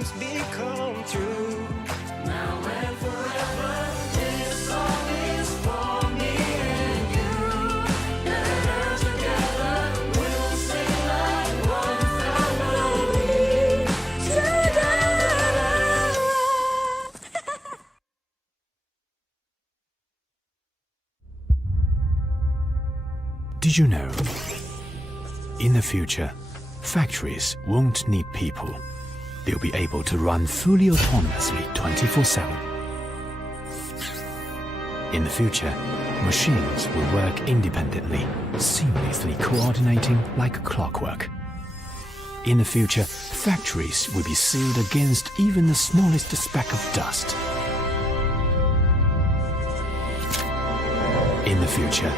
dreams become true. Now and forever, this song is for me and you. And together, we'll sing like one family. Did you know? In the future, factories won't need people. They'll be able to run fully autonomously 24/7. In the future, machines will work independently, seamlessly coordinating like clockwork. In the future, factories will be sealed against even the smallest speck of dust. In the future,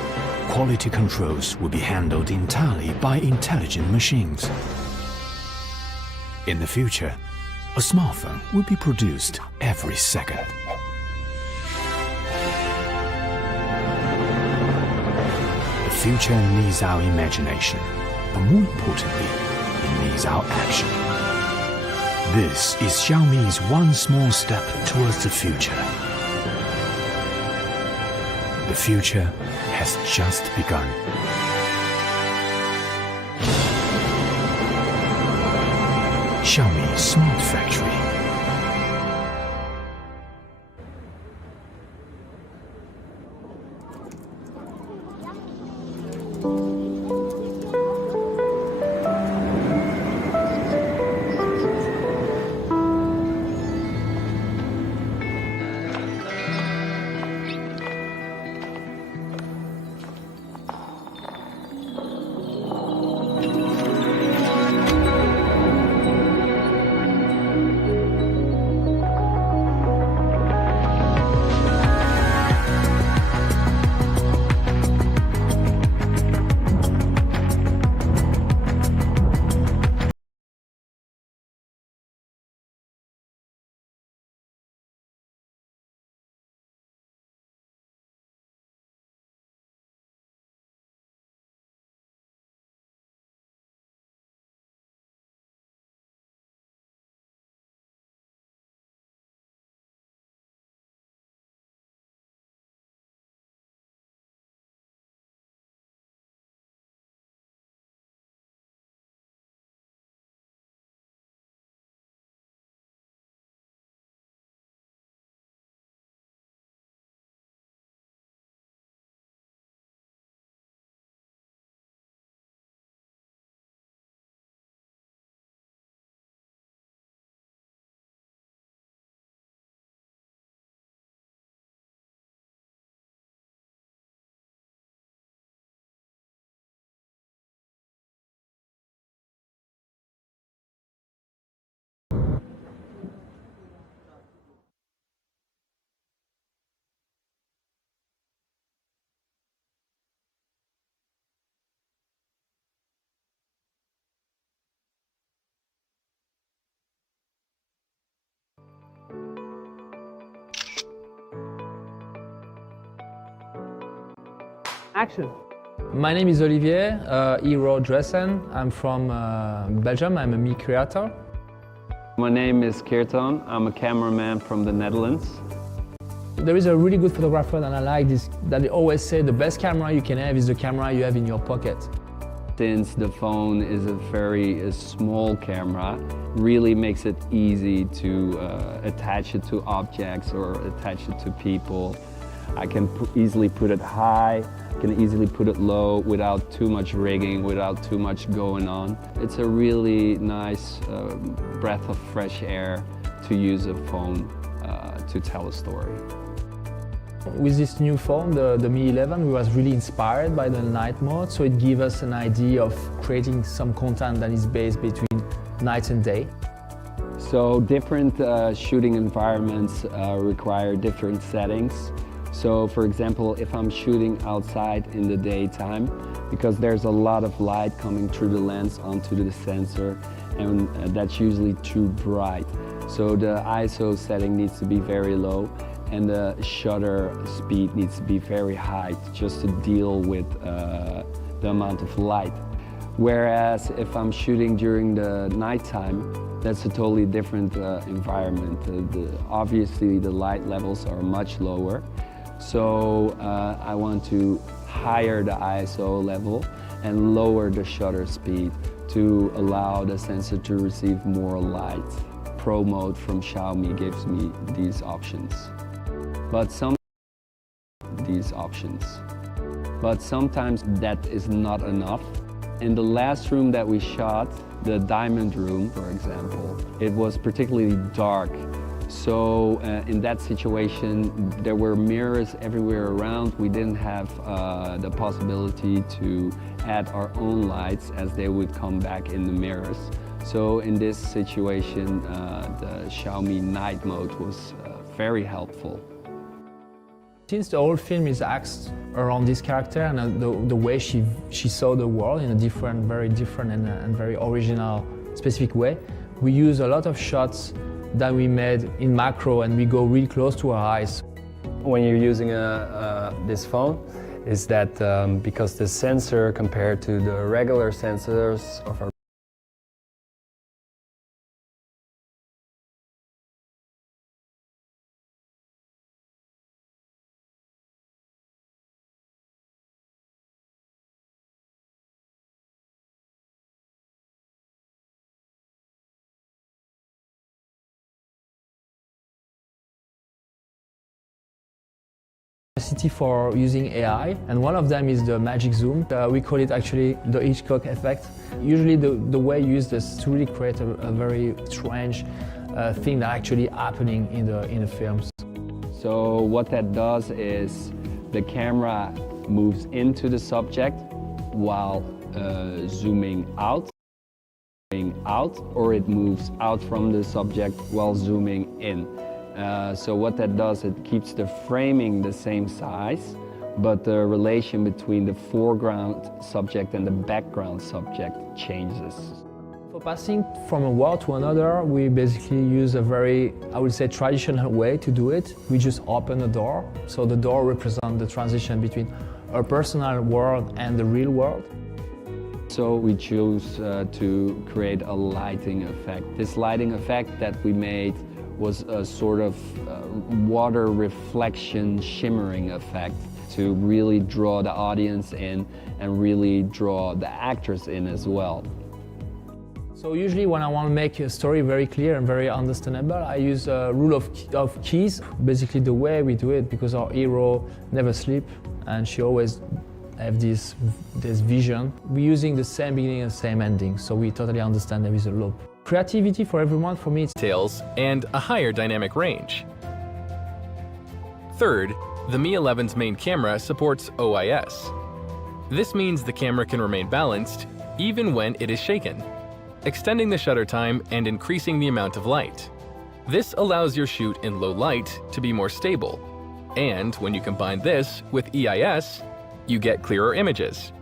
quality controls will be handled entirely by intelligent machines. In the future, a smartphone will be produced every second. The future needs our imagination, but more importantly, it needs our action. This is Xiaomi's one small step towards the future. The future has just begun. Xiaomi Smart Factory. Action. My name is Olivier Dresen. I'm from Belgium. I'm a media creator. My name is Kirtan. I'm a cameraman from the Netherlands. There is a really good photographer that I like this, that they always say the best camera you can have is the camera you have in your pocket. Since the phone is a very small camera, really makes it easy to attach it to objects or attach it to people. I can easily put it high, can easily put it low without too much rigging, without too much going on. It's a really nice breath of fresh air to use a phone to tell a story. With this new phone, the Mi 11, we was really inspired by the night mode, so it gives us an idea of creating some content that is based between night and day. So different shooting environments require different settings. So for example, if I'm shooting outside in the daytime, because there's a lot of light coming through the lens onto the sensor, and that's usually too bright. So the ISO setting needs to be very low, and the shutter speed needs to be very high just to deal with the amount of light. Whereas if I'm shooting during the nighttime, That's a totally different environment. Obviously, the light levels are much lower. So I want to higher the ISO level and lower the shutter speed to allow the sensor to receive more light. Pro mode from Xiaomi gives me these options. But sometimes that is not enough. In the last room that we shot, the diamond room, for example, it was particularly dark. So in that situation, there were mirrors everywhere around. We didn't have the possibility to add our own lights as they would come back in the mirrors. So in this situation, the Xiaomi night mode was very helpful. Since the whole film is axed around this character and the way she saw the world in a different, very different and very original, specific way, we use a lot of shots that we made in macro and we go really close to her eyes. When you're using this phone, is that because the sensor compared to the regular sensors of our City for using AI, and one of them is the magic zoom. We call it actually the Hitchcock effect. Usually the way you use this to really create a very strange thing that actually happening in the films. So what that does is the camera moves into the subject while zooming out, or it moves out from the subject while zooming in. So what that does, it keeps the framing the same size, but the relation between the foreground subject and the background subject changes. For passing from a world to another, we basically use a very, I would say, traditional way to do it. We just open a door, so the door represents the transition between our personal world and the real world. So we choose to create a lighting effect. This lighting effect that we made was a sort of water reflection shimmering effect to really draw the audience in and really draw the actors in as well. So usually when I want to make a story very clear and very understandable, I use a rule of keys. Basically the way we do it, because our hero never sleeps and she always have this vision. We're using the same beginning and the same ending, so we totally understand there is a loop. Creativity for everyone, for me, it's details and a higher dynamic range. Third, the Mi 11's main camera supports OIS. This means the camera can remain balanced even when it is shaken, extending the shutter time and increasing the amount of light. This allows your shoot in low light to be more stable, and when you combine this with EIS, you get clearer images.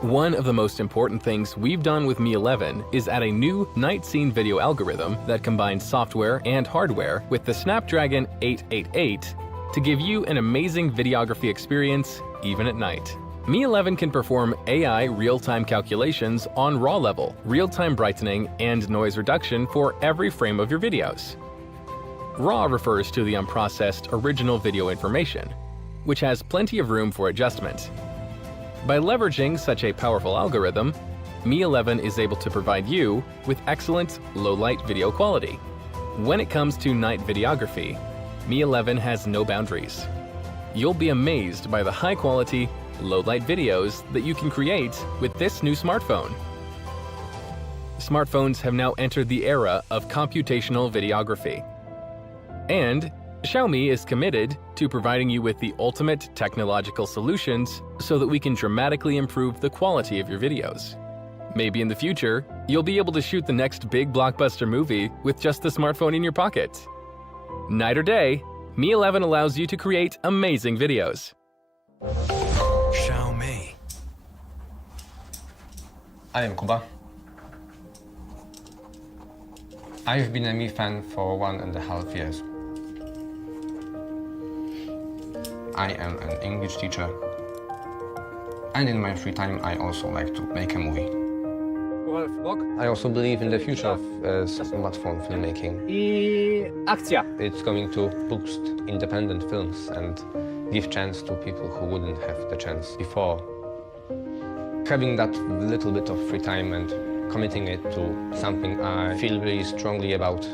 One of the most important things we've done with Mi 11 is add a new night scene video algorithm that combines software and hardware with the Snapdragon 888 to give you an amazing videography experience even at night. Mi 11 can perform AI real-time calculations on RAW level, real-time brightening and noise reduction for every frame of your videos. RAW refers to the unprocessed original video information, which has plenty of room for adjustment. By leveraging such a powerful algorithm, Mi 11 is able to provide you with excellent low-light video quality. When it comes to night videography, Mi 11 has no boundaries. You'll be amazed by the high-quality, low-light videos that you can create with this new smartphone. Smartphones have now entered the era of computational videography. And Xiaomi is committed to providing you with the ultimate technological solutions so that we can dramatically improve the quality of your videos. Maybe in the future, you'll be able to shoot the next big blockbuster movie with just the smartphone in your pocket. Night or day, Mi 11 allows you to create amazing videos. Xiaomi. I am Kuba. I've been a Mi fan for 1.5 years. I am an English teacher, and in my free time I also like to make a movie. numer vlog. I also believe in the future of smartphone filmmaking. I akcja. It's going to boost independent films and give chance to people who wouldn't have the chance before. Having that little bit of free time and committing it to something I feel really strongly about,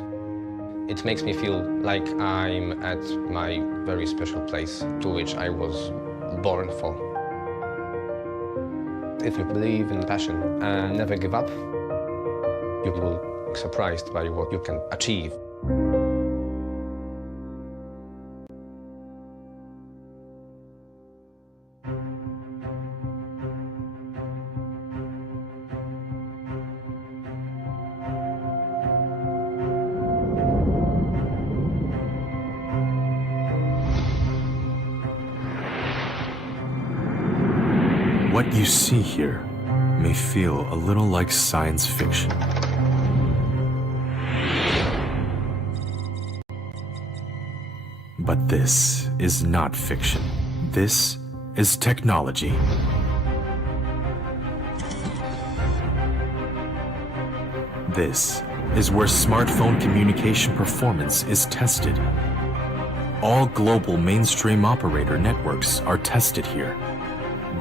it makes me feel like I'm at my very special place to which I was born for. If you believe in passion and never give up, you will be surprised by what you can achieve. What you see here may feel a little like science fiction. But this is not fiction. This is technology. This is where smartphone communication performance is tested. All global mainstream operator networks are tested here.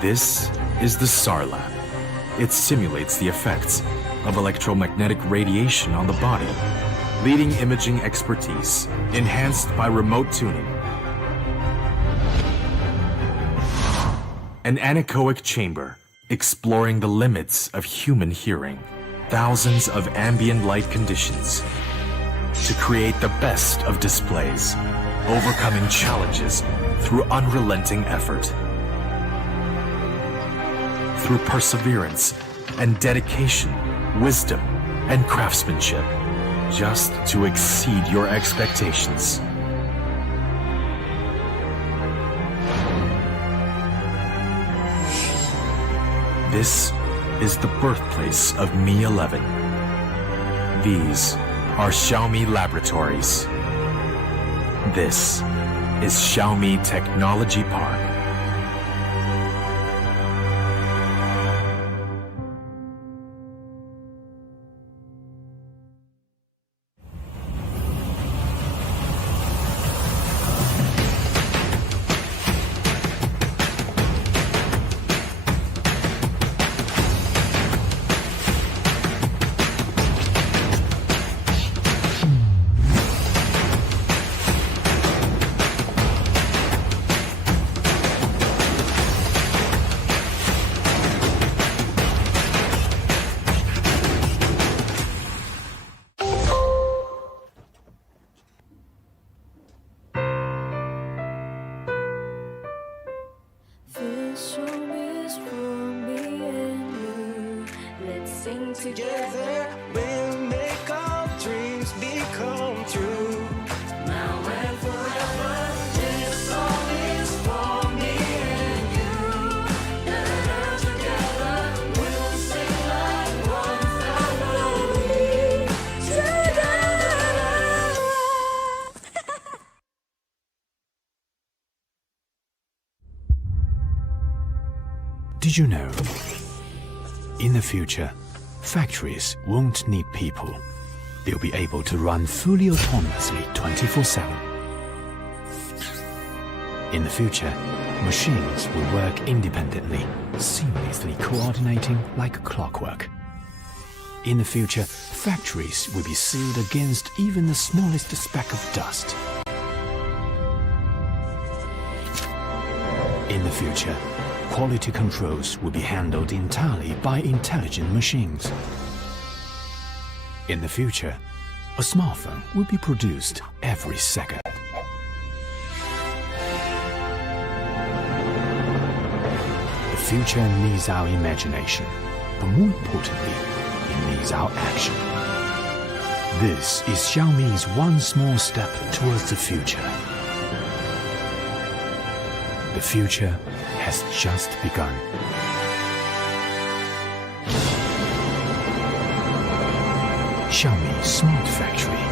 This is the SAR lab. It simulates the effects of electromagnetic radiation on the body, leading imaging expertise, enhanced by remote tuning. An anechoic chamber, exploring the limits of human hearing. Thousands of ambient light conditions to create the best of displays, overcoming challenges through unrelenting effort. Through perseverance and dedication, wisdom and craftsmanship, just to exceed your expectations. This is the birthplace of Mi 11. These are Xiaomi laboratories. This is Xiaomi Technology Park. This song is for me and you. Let's sing together. We'll make our dreams become true. Now and forever. This song is for me and you. Together, together, we'll sing like one family. Together. Did you know? In the future, factories won't need people. They'll be able to run fully autonomously 24/7. In the future, machines will work independently, seamlessly coordinating like clockwork. In the future, factories will be sealed against even the smallest speck of dust. In the future, quality controls will be handled entirely by intelligent machines. In the future, a smartphone will be produced every second. The future needs our imagination, but more importantly, it needs our action. This is Xiaomi's one small step towards the future. The future has just begun. Xiaomi Smart Factory.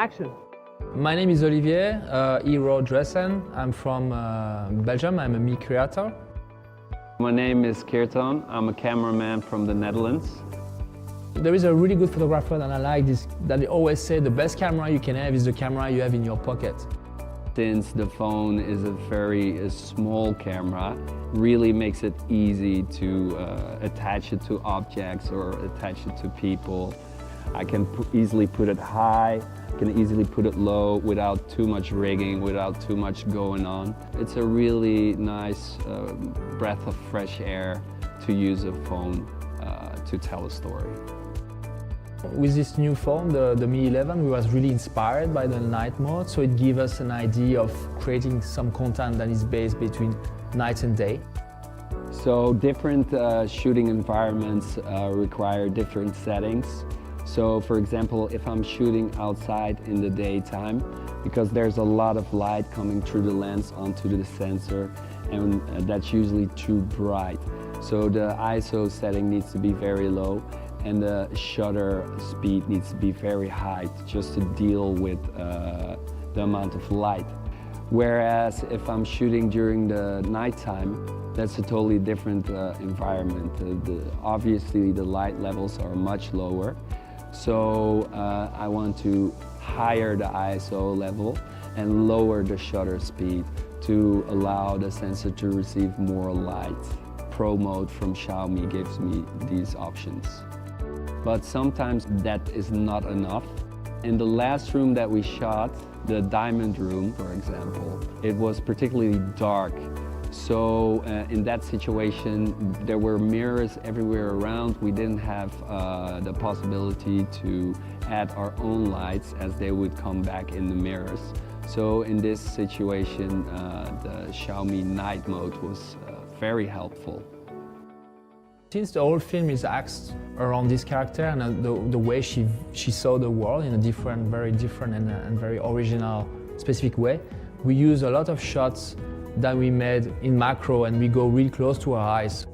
Action. My name is Olivier Hero Dressen. I'm from Belgium. I'm a me creator. My name is Kirtan. I'm a cameraman from the Netherlands. There is a really good photographer that I like this, that they always say the best camera you can have is the camera you have in your pocket. Since the phone is a very small camera, really makes it easy to attach it to objects or attach it to people. I can easily put it high, can easily put it low without too much rigging, without too much going on. It's a really nice breath of fresh air to use a phone to tell a story. With this new phone, the Mi 11, we was really inspired by the night mode, so it gave us an idea of creating some content that is based between night and day. So different shooting environments require different settings. So for example, if I'm shooting outside in the daytime, because there's a lot of light coming through the lens onto the sensor, and that's usually too bright. So the ISO setting needs to be very low, and the shutter speed needs to be very high just to deal with the amount of light. Whereas if I'm shooting during the nighttime, that's a totally different environment. Obviously the light levels are much lower, so I want to higher the ISO level and lower the shutter speed to allow the sensor to receive more light. Pro mode from Xiaomi gives me these options. But sometimes that is not enough. In the last room that we shot, the diamond room, for example, it was particularly dark. So in that situation, there were mirrors everywhere around. We didn't have the possibility to add our own lights as they would come back in the mirrors. So in this situation, the Xiaomi night mode was very helpful. Since the whole film is axed around this character and the way she saw the world in a very different and very original, specific way, we use a lot of shots that we made in macro, and we go really close to her eyes.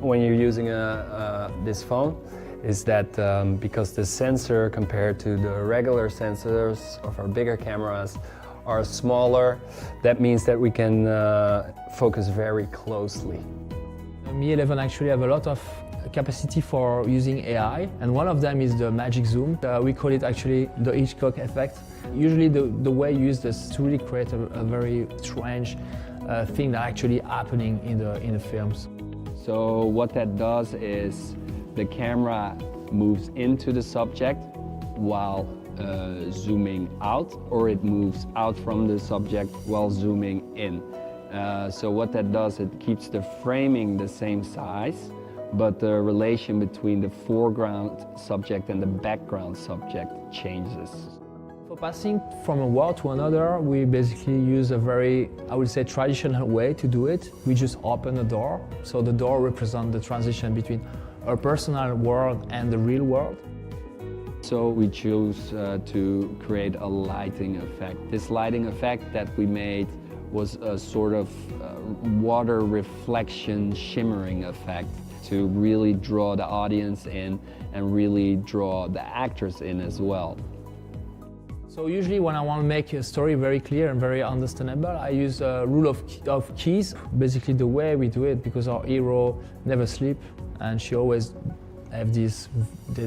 When you're using this phone, is that because the sensor compared to the regular sensors of our bigger cameras are smaller, that means that we can focus very closely. Mi 11 actually have a lot of capacity for using AI, and one of them is the magic zoom. We call it actually the Hitchcock effect. Usually the way you use this to really create a very strange thing that actually happening in the films. So what that does is the camera moves into the subject while zooming out, or it moves out from the subject while zooming in. So what that does, it keeps the framing the same size, but the relation between the foreground subject and the background subject changes. For passing from a world to another, we basically use a very, I would say, traditional way to do it. We just open a door, so the door represents the transition between our personal world and the real world. So we choose to create a lighting effect. This lighting effect that we made was a sort of water reflection shimmering effect to really draw the audience in and really draw the actors in as well. So usually when I want to make a story very clear and very understandable, I use a rule of keys. Basically the way we do it, because our hero never sleeps and she always have this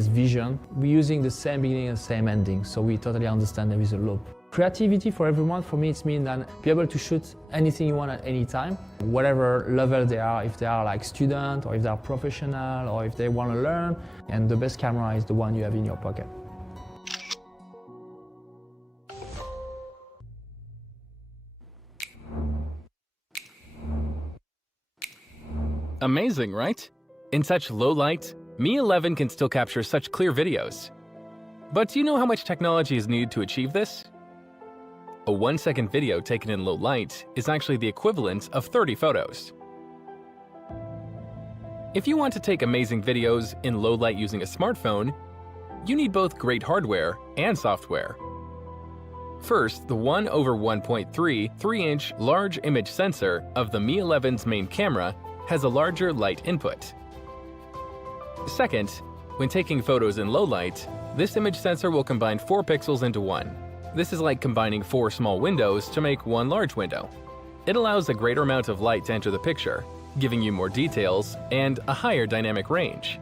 vision. We're using the same beginning and same ending, so we totally understand there is a loop. Creativity for everyone, for me, it means that be able to shoot anything you want at any time, whatever level they are, if they are like student or if they are professional or if they want to learn, and the best camera is the one you have in your pocket. Amazing, right? In such low light, Mi 11 can still capture such clear videos. But do you know how much technology is needed to achieve this? A 1-second video taken in low light is actually the equivalent of 30 photos. If you want to take amazing videos in low light using a smartphone, you need both great hardware and software. First, the 1/1.3 3-inch large image sensor of the Mi 11's main camera has a larger light input. Second, when taking photos in low light, this image sensor will combine 4 pixels into one. This is like combining 4 small windows to make one large window. It allows a greater amount of light to enter the picture, giving you more details and a higher dynamic range.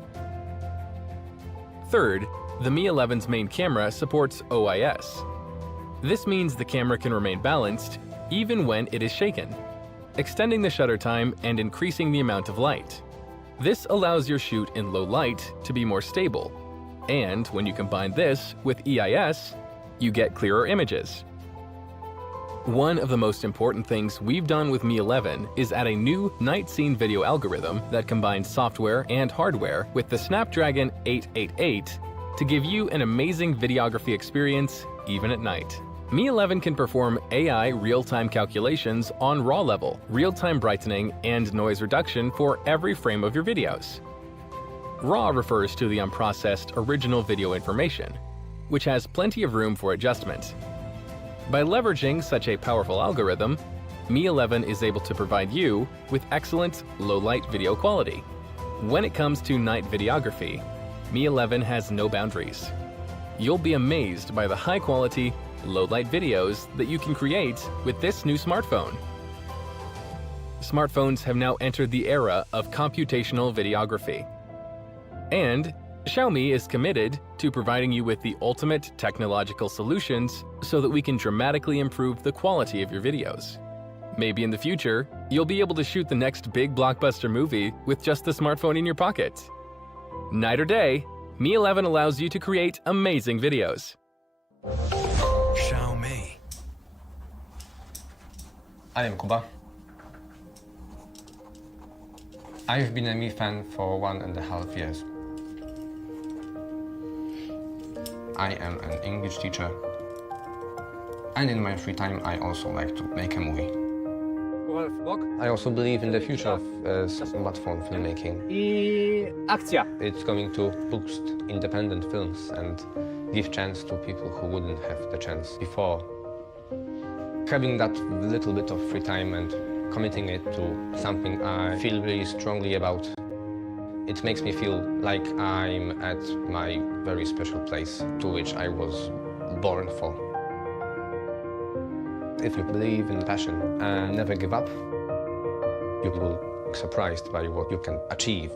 Third, the Mi 11's main camera supports OIS. This means the camera can remain balanced even when it is shaken, extending the shutter time and increasing the amount of light. This allows your shoot in low light to be more stable, and when you combine this with EIS, you get clearer images. One of the most important things we've done with Mi 11 is add a new night scene video algorithm that combines software and hardware with the Snapdragon 888 to give you an amazing videography experience even at night. Mi 11 can perform AI real-time calculations on RAW level, real-time brightening, and noise reduction for every frame of your videos. RAW refers to the unprocessed original video information, which has plenty of room for adjustment. By leveraging such a powerful algorithm, Mi 11 is able to provide you with excellent low-light video quality. When it comes to night videography, Mi 11 has no boundaries. You'll be amazed by the high-quality, low-light videos that you can create with this new smartphone. Smartphones have now entered the era of computational videography. And Xiaomi is committed to providing you with the ultimate technological solutions so that we can dramatically improve the quality of your videos. Maybe in the future, you'll be able to shoot the next big blockbuster movie with just the smartphone in your pocket. Night or day, Mi 11 allows you to create amazing videos. Xiaomi. I am Kuba. I've been a Mi fan for 1.5 years. I am an English teacher, and in my free time I also like to make a movie. I also believe in the future of smartphone filmmaking. It's going to boost independent films and give chance to people who wouldn't have the chance before. Having that little bit of free time and committing it to something I feel really strongly about, it makes me feel like I'm at my very special place to which I was born for. If you believe in passion and never give up, you will be surprised by what you can achieve.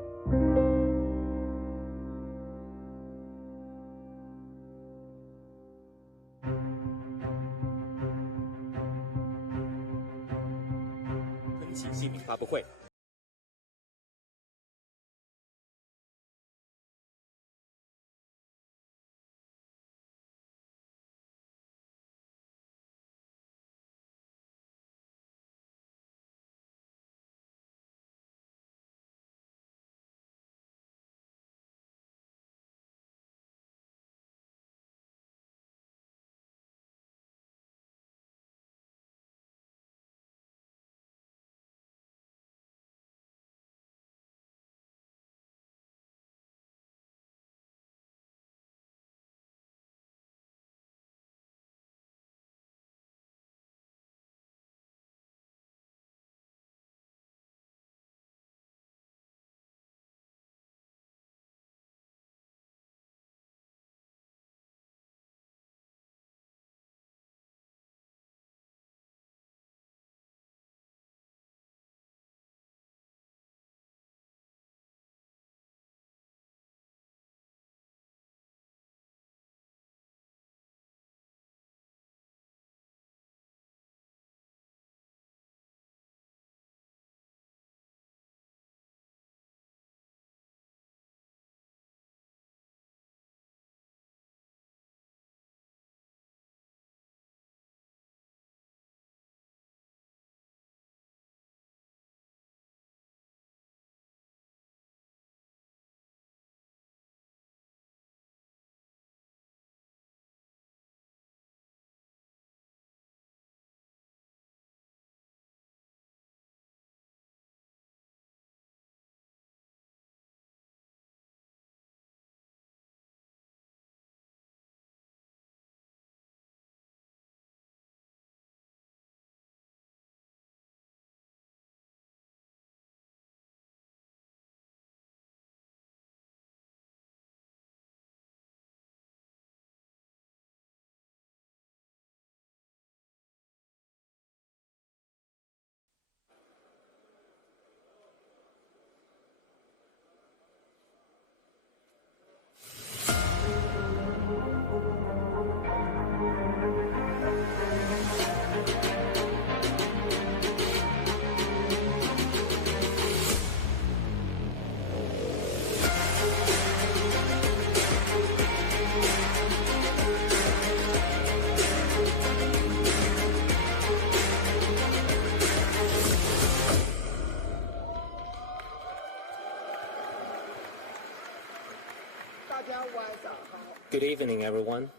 Good evening, everyone.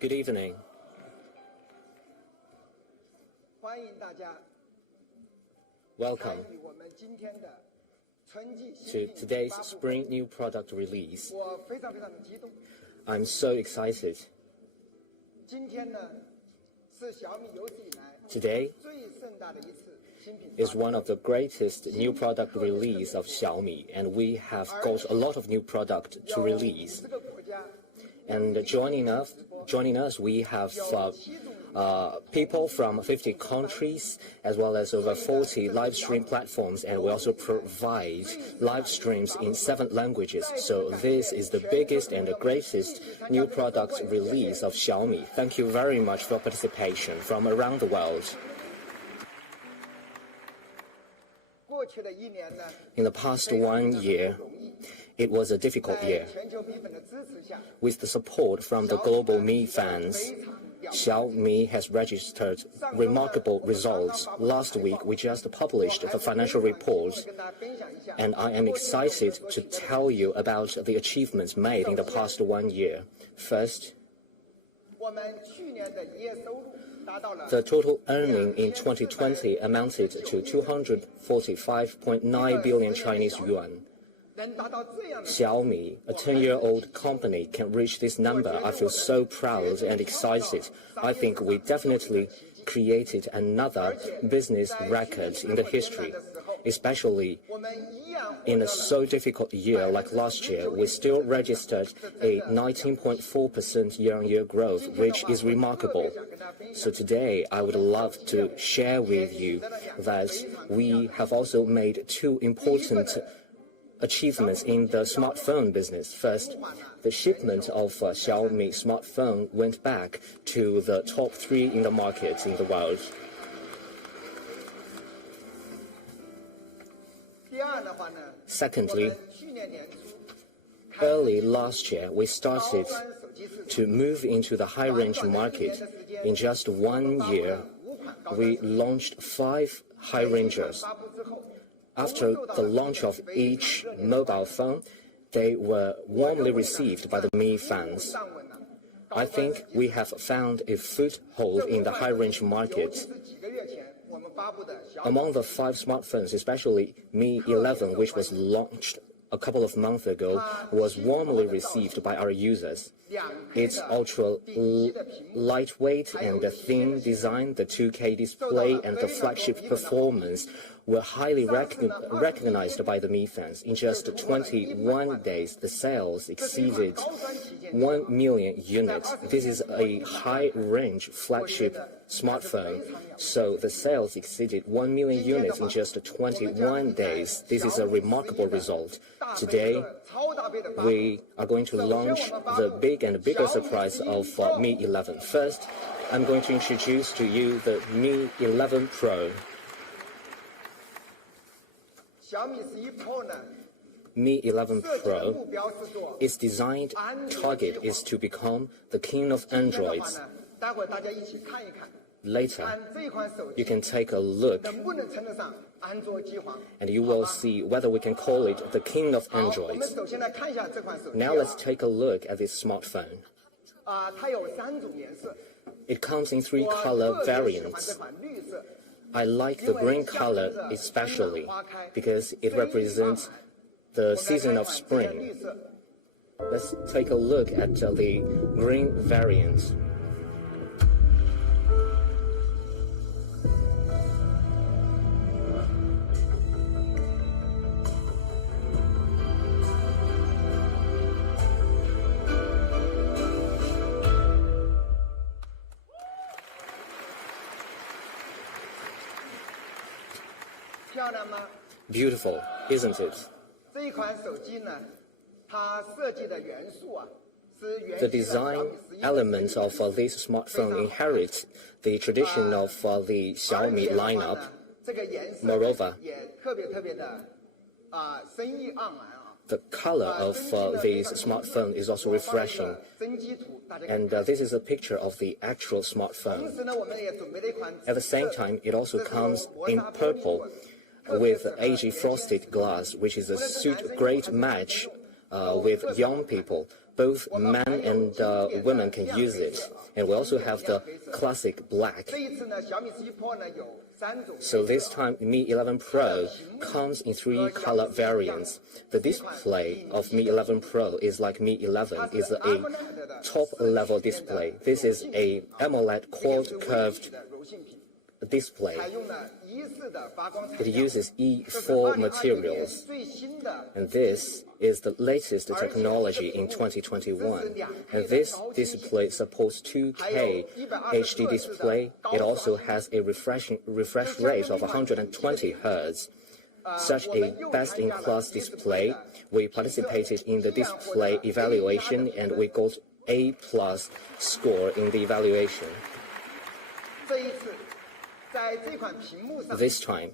Good evening. Welcome to today's spring new product release. I'm so excited. Today is one of the greatest new product release of Xiaomi, and we have got a lot of new product to release. And joining us, we have people from 50 countries, as well as over 40 live stream platforms, and we also provide live streams in 7 languages. So this is the biggest and the greatest new product release of Xiaomi. Thank you very much for participation from around the world. In the past 1 year, it was a difficult year. With the support from the global Mi fans, Xiaomi has registered remarkable results. Last week, we just published the financial report, and I am excited to tell you about the achievements made in the past 1 year. First, the total earning in 2020 amounted to 245.9 billion Chinese yuan. Xiaomi, a 10-year-old company, can reach this number. I feel so proud and excited. I think we definitely created another business record in the history, especially in a so difficult year like last year. We still registered a 19.4% year-on-year growth, which is remarkable. So today, I would love to share with you that we have also made 2 important achievements in the smartphone business. First, the shipment of Xiaomi smartphone went back to the top 3 in the market in the world. Secondly, early last year, we started to move into the high-range market. In just 1 year, we launched 5 high-rangers. After the launch of each mobile phone, they were warmly received by the Mi fans. I think we have found a foothold in the high-range market. Among the 5 smartphones, especially Mi 11, which was launched a couple of months ago, was warmly received by our users. Its ultra lightweight and thin design, the 2K display, and the flagship performance were highly recognized by the Mi fans. In just 21 days, the sales exceeded 1 million units. This is a high-range flagship smartphone, so the sales exceeded 1 million units in just 21 days. This is a remarkable result. Today, we are going to launch the big and bigger surprise of Mi 11. First, I'm going to introduce to you the Mi 11 Pro. Mi 11 Pro, its designed target is to become the king of Androids. Later, you can take a look and you will see whether we can call it the king of Androids. Now let's take a look at this smartphone. It comes in 3 color variants. I like the green color especially because it represents the season of spring. Let's take a look at the green variant. Beautiful, isn't it? The design elements of this smartphone inherit the tradition of the Xiaomi lineup. Moreover, the color of this smartphone is also refreshing. And this is a picture of the actual smartphone. At the same time, it also comes in purple with AG frosted glass, which is a great match with young people. Both men and women can use it. And we also have the classic black. So this time, Mi 11 Pro comes in 3 color variants. The display of Mi 11 Pro is like Mi 11, is a top-level display. This is a AMOLED quad-curved display. It uses E4 materials, and this is the latest technology in 2021. And this display supports 2K HD display. It also has a refresh rate of 120 Hz. Such a best-in-class display. We participated in the display evaluation, and we got A+ score in the evaluation. This time,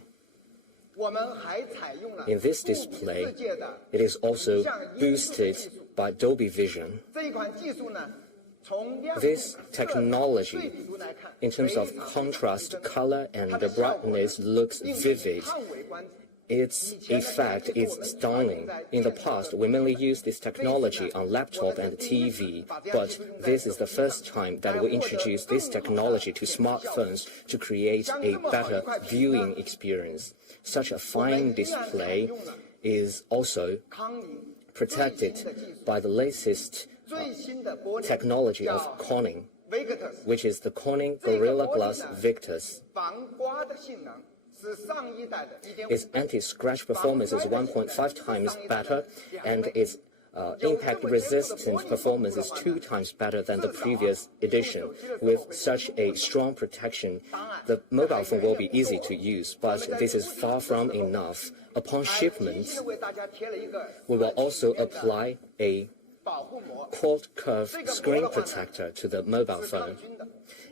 in this display, it is also boosted by Dolby Vision. This technology, in terms of contrast, color, and the brightness, looks vivid. Its effect is stunning. In the past, we mainly used this technology on laptop and TV, but this is the first time that we introduced this technology to smartphones to create a better viewing experience. Such a fine display is also protected by the latest technology of Corning, which is the Corning Gorilla Glass Victus. Its anti-scratch performance is 1.5 times better, and its impact-resistant performance is 2 times better than the previous edition. With such a strong protection, the mobile phone will be easy to use, but this is far from enough. Upon shipment, we will also apply a quad-curve screen protector to the mobile phone.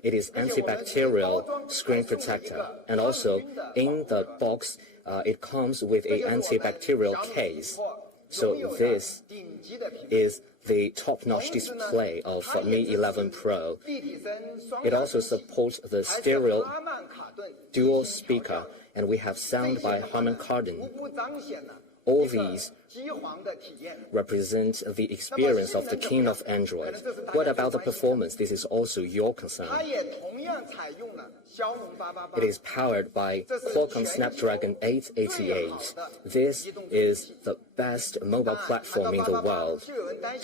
It is antibacterial screen protector, and also in the box, it comes with a antibacterial case. So this is the top-notch display of Mi 11 Pro. It also supports the stereo dual speaker, and we have sound by Harman Kardon. All these represent the experience of the king of Android. What about the performance? This is also your concern. It is powered by Qualcomm Snapdragon 888. This is the best mobile platform in the world.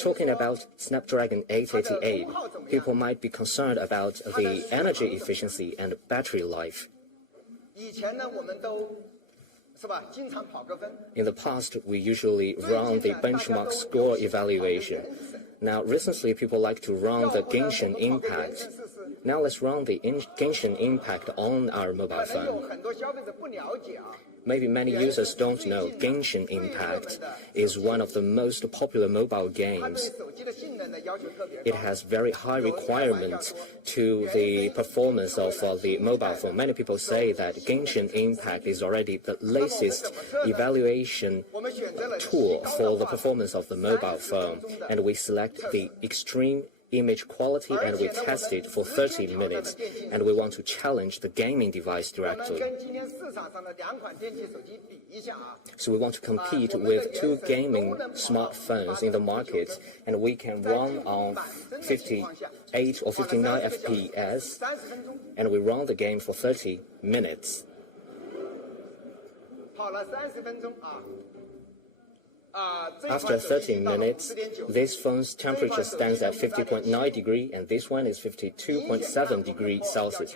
Talking about Snapdragon 888, people might be concerned about the energy efficiency and battery life. In the past, we usually run the benchmark score evaluation. Now, recently, people like to run the Genshin Impact. Now, let's run the Genshin Impact on our mobile phone. Maybe many users don't know Genshin Impact is one of the most popular mobile games. It has very high requirements to the performance of the mobile phone. Many people say that Genshin Impact is already the latest evaluation tool for the performance of the mobile phone, and we select the extreme image quality, and we test it for 30 minutes, and we want to challenge the gaming device directly. So we want to compete with 2 gaming smartphones in the market, and we can run on 58 or 59 FPS, and we run the game for 30 minutes. After 30 minutes, this phone's temperature stands at 50.9 degrees, and this one is 52.7 degrees Celsius.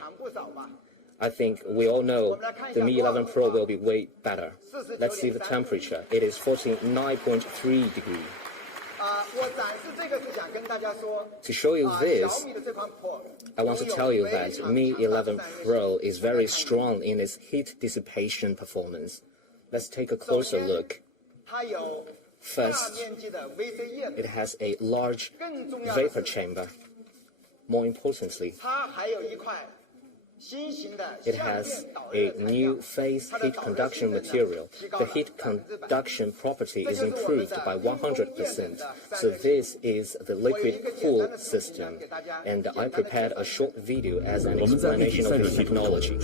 I think we all know the Mi 11 Pro will be way better. Let's see the temperature. It is 49.3 degrees. To show you this, I want to tell you that Mi 11 Pro is very strong in its heat dissipation performance. Let's take a closer look. First, it has a large vapor chamber. More importantly, it has a new phase heat conduction material. The heat conduction property is improved by 100%. So this is the liquid cool system. And I prepared a short video as an explanation of this technology.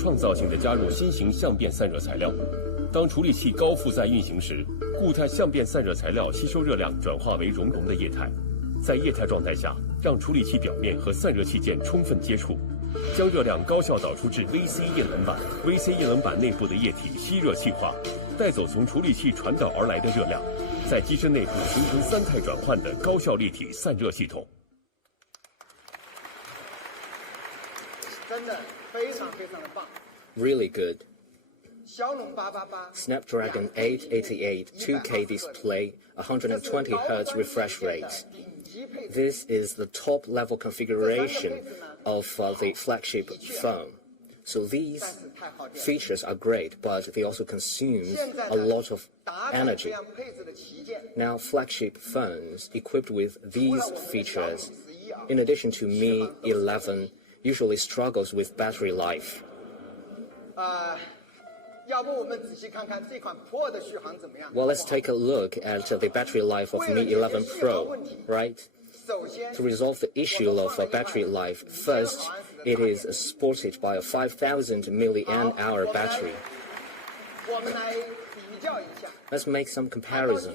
当处理器高负载运行时，固态相变散热材料吸收热量转化为熔融的液态，在液态状态下，让处理器表面和散热器件充分接触，将热量高效导出至 VC 液冷板。VC 液冷板内部的液体吸热气化，带走从处理器传导而来的热量，在机身内部形成三态转换的高效立体散热系统。真的非常非常的棒。 Really good. 骁龙888 Snapdragon 888 2K display, 120 Hz refresh rate. This is the top-level configuration of the flagship phone. So these features are great, but they also consume a lot of energy. Now, flagship phones equipped with these features, in addition to Mi 11, usually struggles with battery life. 要不我们仔细看看这款 Pro 的续航怎么样？ Well, let's take a look at the battery life of Mi 11 Pro, right? To resolve the issue of battery life, first, it is supported by a 5,000 mAh battery. 我们来比较一下。 Let's make some comparison.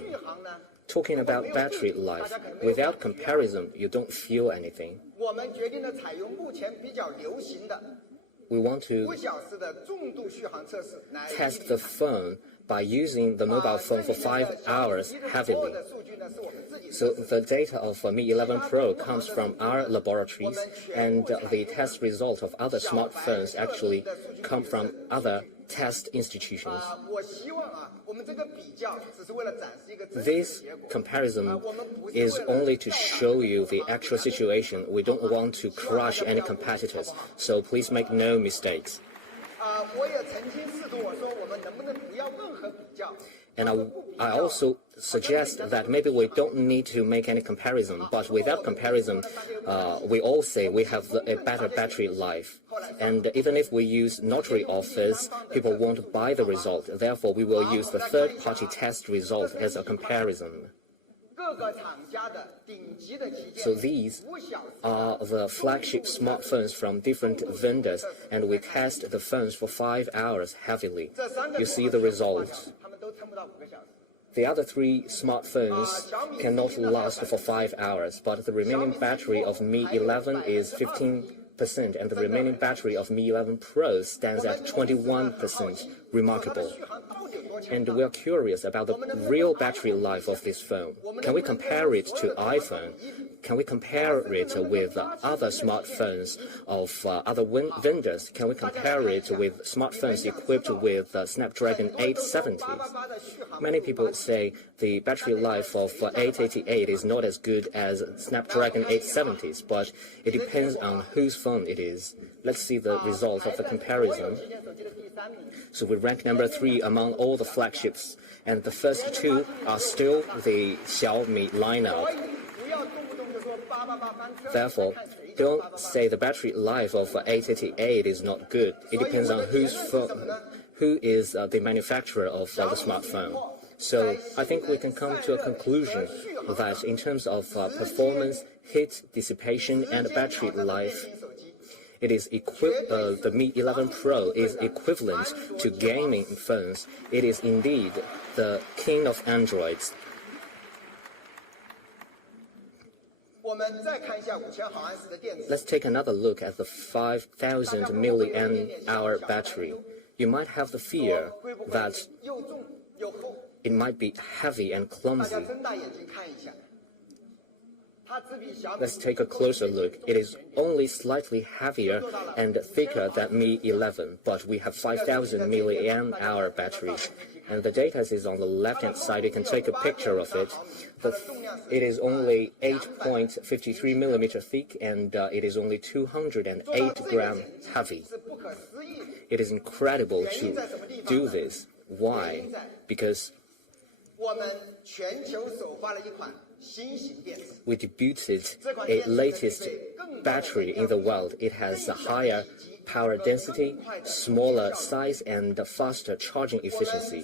Talking about battery life, without comparison, you don't feel anything. 我们决定了采用目前比较流行的 We want to 5小时的重度续航测试来 test the phone by using the mobile phone for 5 hours heavily. 的数据呢是我们自己 So the data of Mi 11 Pro comes from our laboratories, and the test result of other smartphones actually come from other test institutions. 我希望我们这个比较只是为了展示一个真实的 This 结果。 comparison is only to show you the actual situation. We don't want to crush any competitors, so please make no mistakes. 我也曾经试图我说我们能不能不要任何比较。 And I also suggest that maybe we don't need to make any comparison, but without comparison, we all say we have a better battery life. And even if we use notary offers, people won't buy the result. Therefore, we will use the third-party test result as a comparison. 各个厂家的顶级的旗舰 So these are the flagship smartphones from different vendors, and we test the phones for 5 hours heavily. You see the results. 他们都撑不到5个小时。 The other 3 smartphones cannot last for 5 hours, but the remaining battery of Mi 11 is 15%, and the remaining battery of Mi 11 Pro stands at 21%. Remarkable. And we are curious about the real battery life of this phone. Can we compare it to iPhone? Can we compare it with other smartphones of other vendors? Can we compare it with smartphones equipped with Snapdragon 870? Many people say the battery life of 888 is not as good as Snapdragon 870s, but it depends on whose phone it is. Let's see the result of the comparison. So we rank number 3 among all the flagships, and the first 2 are still the Xiaomi lineup. Therefore, don't say the battery life of 888 is not good. It depends on who is the manufacturer of the smartphone. So I think we can come to a conclusion that in terms of performance, heat dissipation, and battery life, it is the Mi 11 Pro is equivalent to gaming phones. It is indeed the king of Androids. 我们再看一下5000毫安时的电池。 Let's take another look at the 5,000 mAh battery. You might have the fear that 又重又厚。 it might be heavy and 大家 clumsy. 睁大眼睛看一下。 Let's take a closer look. It is only slightly heavier and thicker than Mi 11, but we have 5,000 mAh battery. And the data is on the left-hand side. You can take a picture of it. It is only 8.53 millimeter thick, and it is only 208 gram heavy. It is incredible to do this. Why? Because 我们全球首发了一款 we debuted a latest battery in the world. It has a higher power density, smaller size, and faster charging efficiency.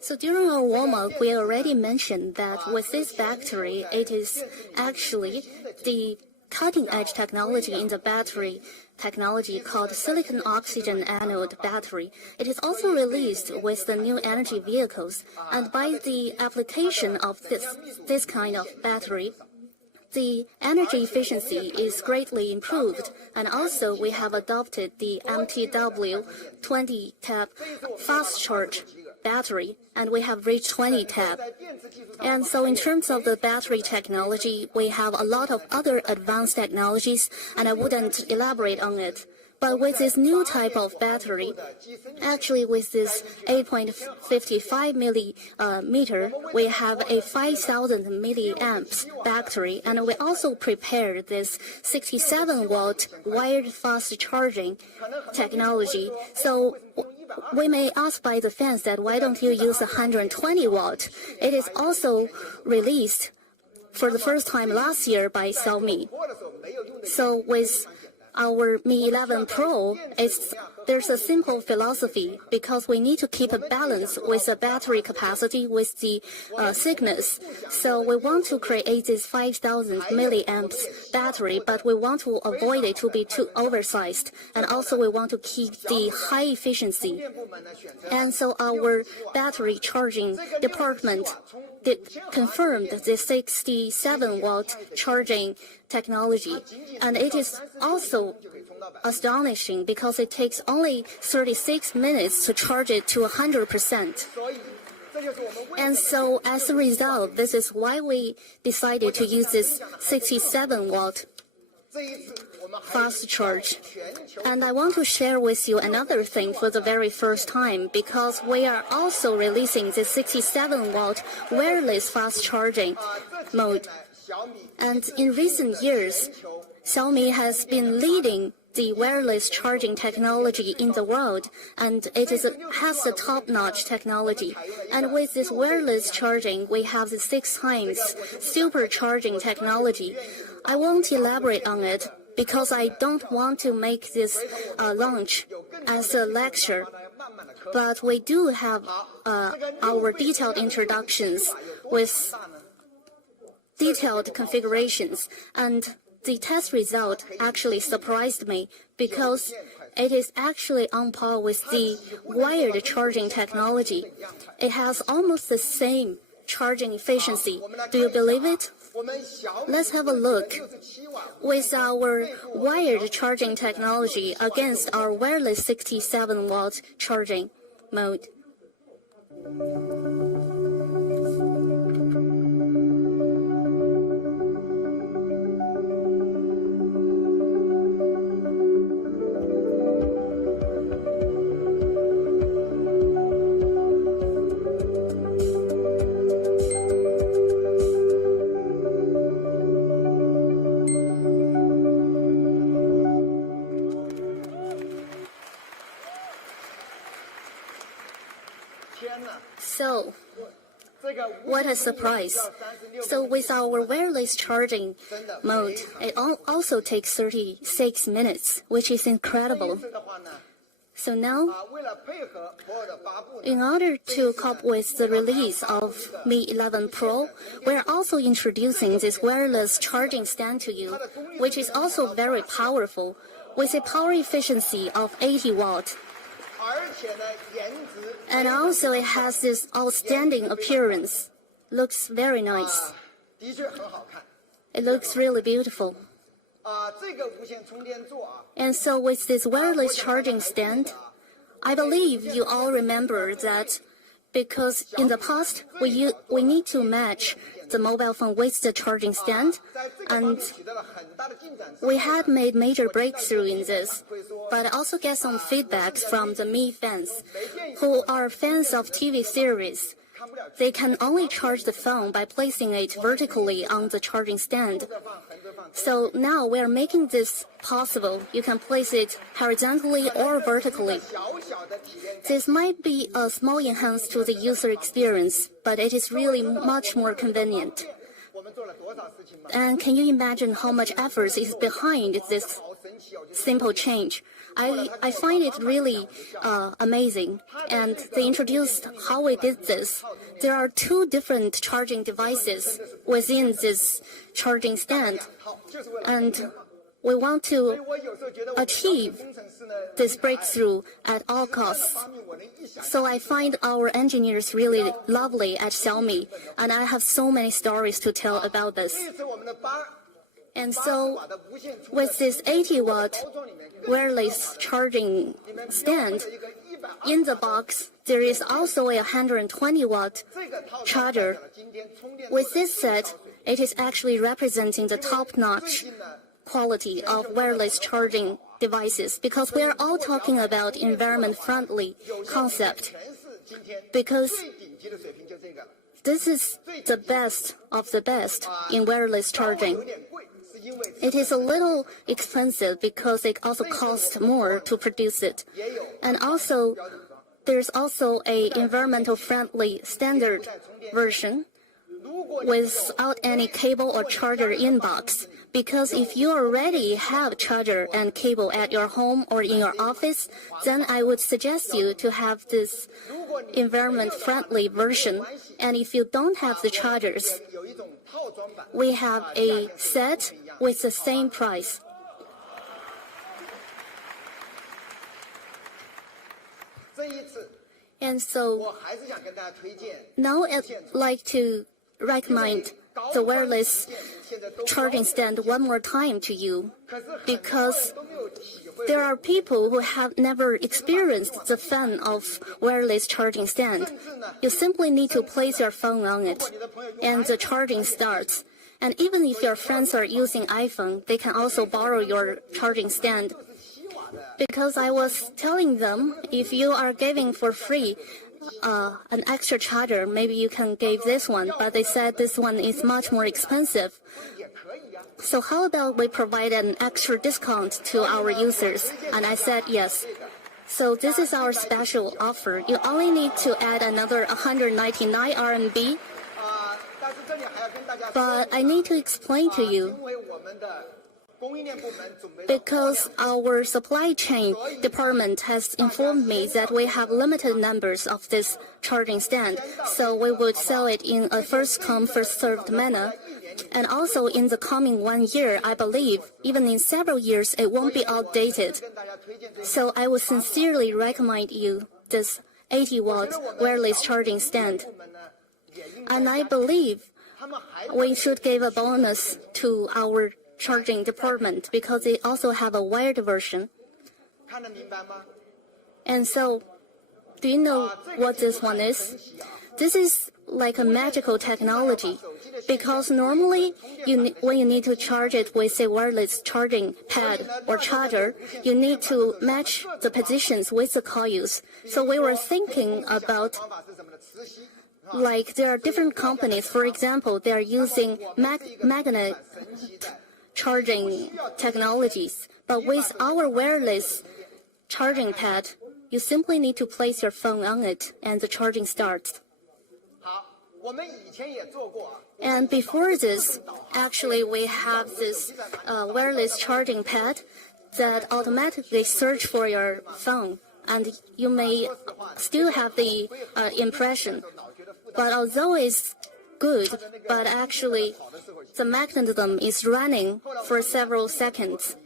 So during our warm-up, we already mentioned that with this battery, it is actually the cutting-edge technology in the battery technology called silicon oxygen anode battery. It is also released with the new energy vehicles, and by the application of this kind of battery, the energy efficiency is greatly improved, and also we have adopted the MTW 20 tab fast charge battery, and we have reached 20 tab. And so in terms of the battery technology, we have a lot of other advanced technologies, and I wouldn't elaborate on it. But with this new type of battery, actually with this 8.55 millimeter, we have a 5,000 milliamps battery, and we also prepared this 67-watt wired fast charging technology. So we may ask by the fans that why don't you use 120 watt? It is also released for the first time last year by Xiaomi. So with our Mi 11 Pro, there's a simple philosophy, because we need to keep a balance with the battery capacity, with the thickness. So we want to create this 5,000 milliamps battery, but we want to avoid it to be too oversized. And also we want to keep the high efficiency. And so our battery charging department confirmed the 67-watt charging technology. And it is also astonishing because it takes only 36 minutes to charge it to 100%. And so as a result, this is why we decided to use this 67-watt fast charge. And I want to share with you another thing for the very first time, because we are also releasing the 67-watt wireless fast charging mode. And in recent years, Xiaomi has been leading the wireless charging technology in the world, and has the top-notch technology. And with this wireless charging, we have the 6 times supercharging technology. I won't elaborate on it because I don't want to make this launch as a lecture, but we do have our detailed introductions with detailed configurations, and the test result actually surprised me because it is actually on par with the wired charging technology. It has almost the same charging efficiency. Do you believe it? Let's have a look. With our wired charging technology against our wireless 67-watt charging mode. So, what a surprise. So with our wireless charging mode, it also takes 36 minutes, which is incredible. So now, in order to cope with the release of Mi 11 Pro, we're also introducing this wireless charging stand to you, which is also very powerful, with a power efficiency of 80 watt. And also it has this outstanding appearance. Looks very nice. It looks really beautiful. And so with this wireless charging stand, I believe you all remember that because in the past we need to match the mobile phone with the charging stand, and we had made major breakthrough in this. But I also get some feedback from the Mi fans who are fans of TV series. They can only charge the phone by placing it vertically on the charging stand. So now we are making this possible. You can place it horizontally or vertically. This might be a small enhance to the user experience, but it is really much more convenient. And can you imagine how much effort is behind this simple change? I find it really amazing. And they introduced how we did this. There are 2 different charging devices within this charging stand. And we want to achieve this breakthrough at all costs. So I find our engineers really lovely at Xiaomi, and I have so many stories to tell about this. And so with this 80-watt wireless charging stand, in the box, there is also a 120-watt charger. With this set, it is actually representing the top-notch quality of wireless charging devices, because we are all talking about environment-friendly concept. Because this is the best of the best in wireless charging. It is a little expensive because it also costs more to produce it. And also, there's also a environmental-friendly standard version without any cable or charger in box. Because if you already have charger and cable at your home or in your office, then I would suggest you to have this environment-friendly version. And if you don't have the chargers, we have a set with the same price. And so now I'd like to recommend the wireless charging stand one more time to you, because there are people who have never experienced the fun of wireless charging stand. You simply need to place your phone on it, and the charging starts. And even if your friends are using iPhone, they can also borrow your charging stand. Because I was telling them, if you are giving for free an extra charger, maybe you can give this one, but they said this one is much more expensive. So how about we provide an extra discount to our users? And I said yes. So this is our special offer. You only need to add another 199 RMB. But I need to explain to you, because our supply chain department has informed me that we have limited numbers of this charging stand, so we would sell it in a first-come, first-served manner. And also in the coming 1 year, I believe, even in several years, it won't be outdated. So I would sincerely recommend you this 80-watt wireless charging stand. And I believe we should give a bonus to our charging department because they also have a wired version. And so, do you know what this one is? This is like a magical technology, because normally when you need to charge it with a wireless charging pad or charger, you need to match the positions with the coils. So we were thinking about, like, there are different companies, for example, they are using magnet charging technologies, but with our wireless charging pad, you simply need to place your phone on it and the charging starts. And before this, actually we have this wireless charging pad that automatically search for your phone, and you may still have the impression. But although it's good, but actually the mechanism is running for several seconds.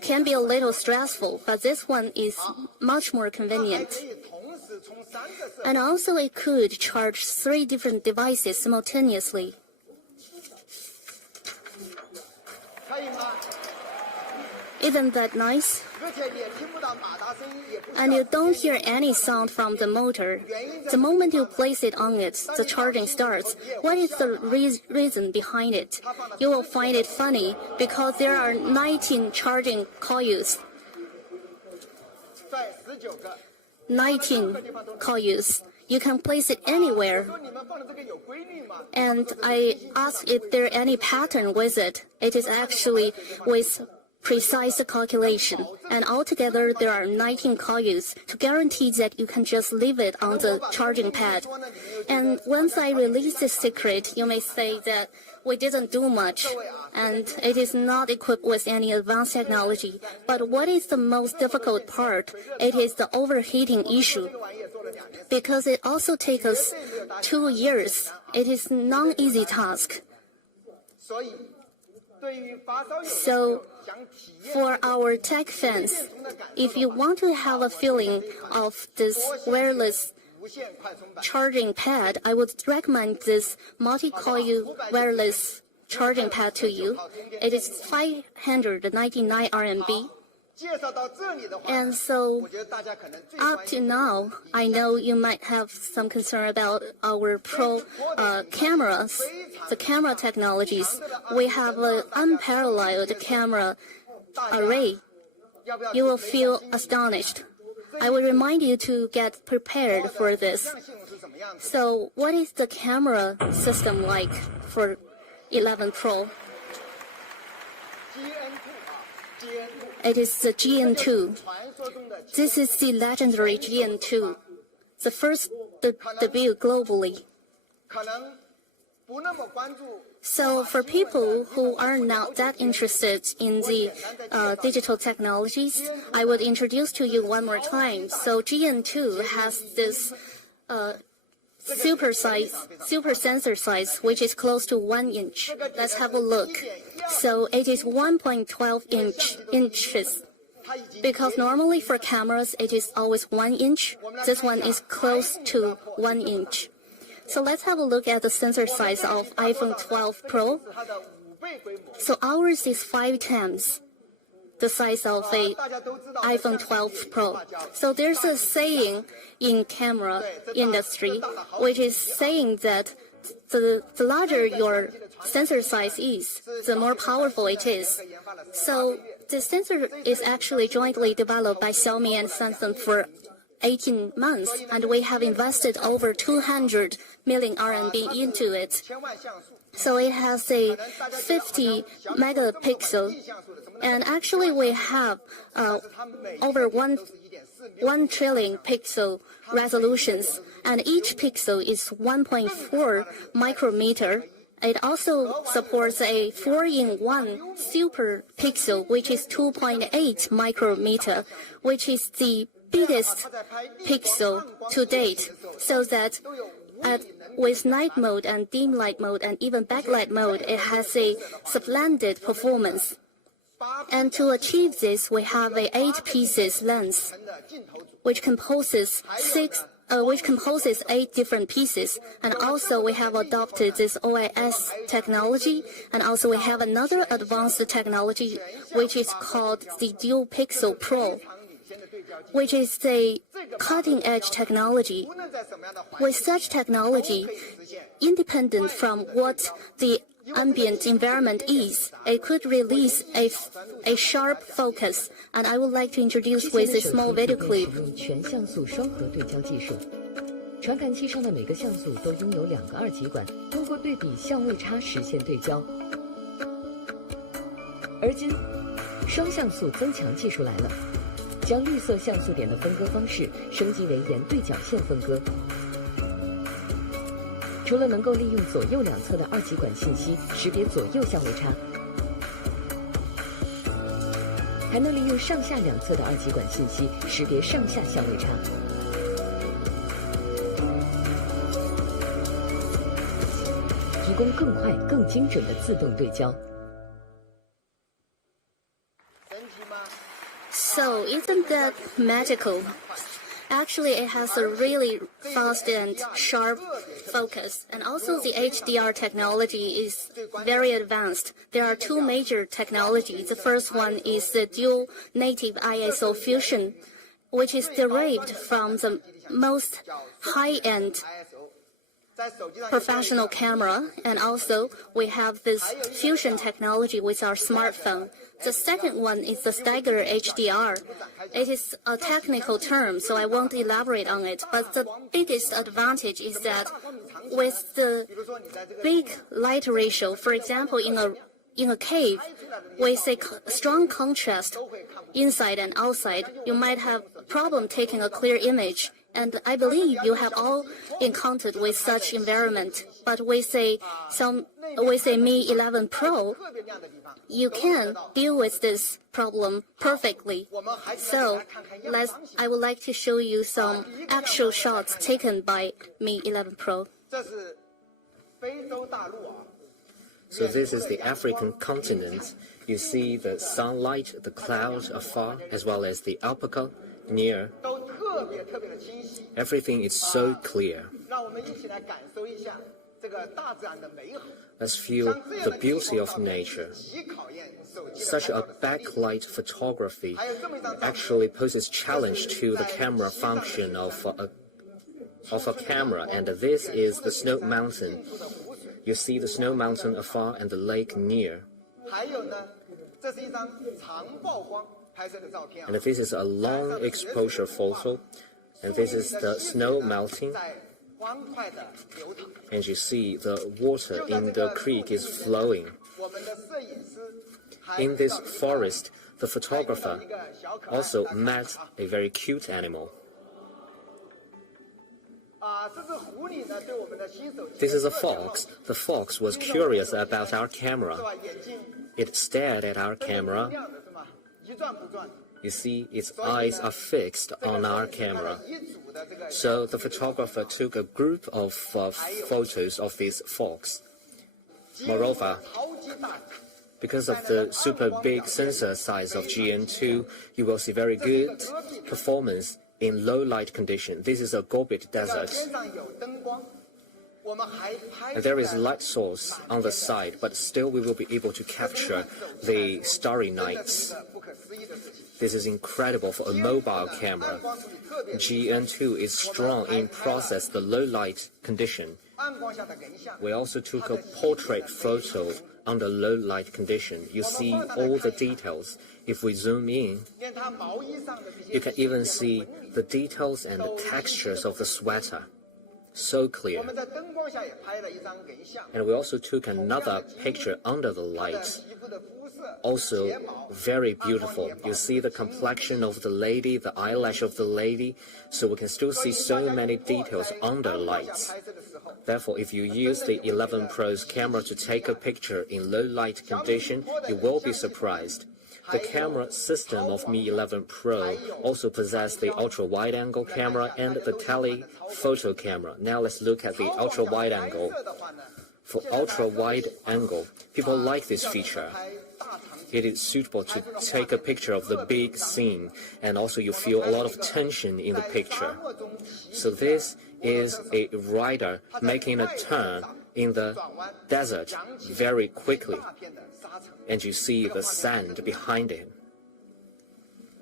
Can be a little stressful, but this one is much more convenient. And also it could charge 3 different devices simultaneously. Isn't that nice? And you don't hear any sound from the motor. The moment you place it on it, the charging starts. What is the reason behind it? You will find it funny because there are 19 charging coils. 19 coils. You can place it anywhere. And I asked if there any pattern with it. It is actually with precise calculation, and altogether there are 19 coils to guarantee that you can just leave it on the charging pad. And once I release this secret, you may say that we didn't do much, and it is not equipped with any advanced technology. But what is the most difficult part? It is the overheating issue, because it also takes us 2 years. It is not an easy task. So, for our tech fans, if you want to have a feeling of this wireless charging pad, I would recommend this multi-coil wireless charging pad to you. It is 599 RMB. And so, up to now, I know you might have some concern about our pro cameras, the camera technologies. We have an unparalleled camera array. You will feel astonished. I will remind you to get prepared for this. So, what is the camera system like for 11 Pro? It is the GN2. This is the legendary GN2, the first debut globally. So for people who are not that interested in the digital technologies, I would introduce to you one more time. So GN2 has this super sensor size, which is close to 1 inch. Let's have a look. So it is 1.12 inches. Because normally for cameras, it is always 1 inch. This one is close to 1 inch. So let's have a look at the sensor size of iPhone 12 Pro. So ours is 5 times the size of a iPhone 12 Pro. So there's a saying in camera industry, which is saying that the larger your sensor size is, the more powerful it is. So the sensor is actually jointly developed by Xiaomi and Samsung for 18 months, and we have invested over 200 million RMB into it. So it has a 50 megapixel, and actually we have over 1 trillion pixel resolutions, and each pixel is 1.4 micrometer. It also supports a 4-in-1 super pixel, which is 2.8 micrometer, which is the biggest pixel to date, so that with night mode and dim light mode and even backlight mode, it has a splendid performance. And to achieve this, we have a 8-pieces lens, which composes 8 different pieces. And also we have adopted this OIS technology, and also we have another advanced technology, which is called the Dual Pixel Pro, which is the cutting-edge technology. With such technology, independent from what the ambient environment is, it could release a sharp focus. And I would like to introduce with a small video clip. 全像素双核对焦技术，传感器上的每个像素都拥有2个2极管，通过对比相位差实现对焦。而今，双像素增强技术来了。 将绿色像素点的分割方式升级为沿对角线分割。除了能够利用左右两侧的2极管信息识别左右相位差，还能利用上下两侧的2极管信息识别上下相位差。提供更快、更精准的自动对焦。 So, isn't that magical? Actually, it has a really fast and sharp focus, and also the HDR technology is very advanced. There are 2 major technologies. The first one is the dual native ISO fusion, which is derived from the most high-end professional camera, and also we have this fusion technology with our smartphone. The second one is the Stagger Hdr. It is a technical term, so I won't elaborate on it, but the biggest advantage is that with the big light ratio, for example, in a cave with a strong contrast inside and outside, you might have a problem taking a clear image. And I believe you have all encountered with such environment. But with a Mi 11 Pro, you can deal with this problem perfectly. So I would like to show you some actual shots taken by Mi 11 Pro. So this is the African continent. You see the sunlight, the clouds afar, as well as the alpaca near. Everything is so clear. Let's feel the beauty of nature. Such a backlight photography actually poses challenge to the camera function of a camera, and this is the snow mountain. You see the snow mountain afar and the lake near. And this is a long exposure photo, and this is the snow melting. And you see the water in the creek is flowing. In this forest, the photographer also met a very cute animal. This is a fox. The fox was curious about our camera. It stared at our camera. You see, its eyes are fixed on our camera. So the photographer took a group of photos of this fox. Moreover, because of the super big sensor size of GN2, you will see very good performance in low light condition. This is a Gorbit desert. And there is light source on the side, but still we will be able to capture the starry nights. This is incredible for a mobile camera. GN2 is strong in process the low light condition. We also took a portrait photo under low light condition. You see all the details. If we zoom in, you can even see the details and the textures of the sweater. So clear. And we also took another picture under the lights. Also very beautiful. You see the complexion of the lady, the eyelash of the lady, so we can still see so many details under lights. Therefore, if you use the 11 Pro's camera to take a picture in low light condition, you will be surprised. The camera system of Mi 11 Pro also possesses the ultra-wide-angle camera and the Tele photo camera. Now let's look at the ultra-wide-angle. For ultra-wide-angle, people like this feature. It is suitable to take a picture of the big scene, and also you feel a lot of tension in the picture. So this is a rider making a turn in the desert very quickly, and you see the sand behind him.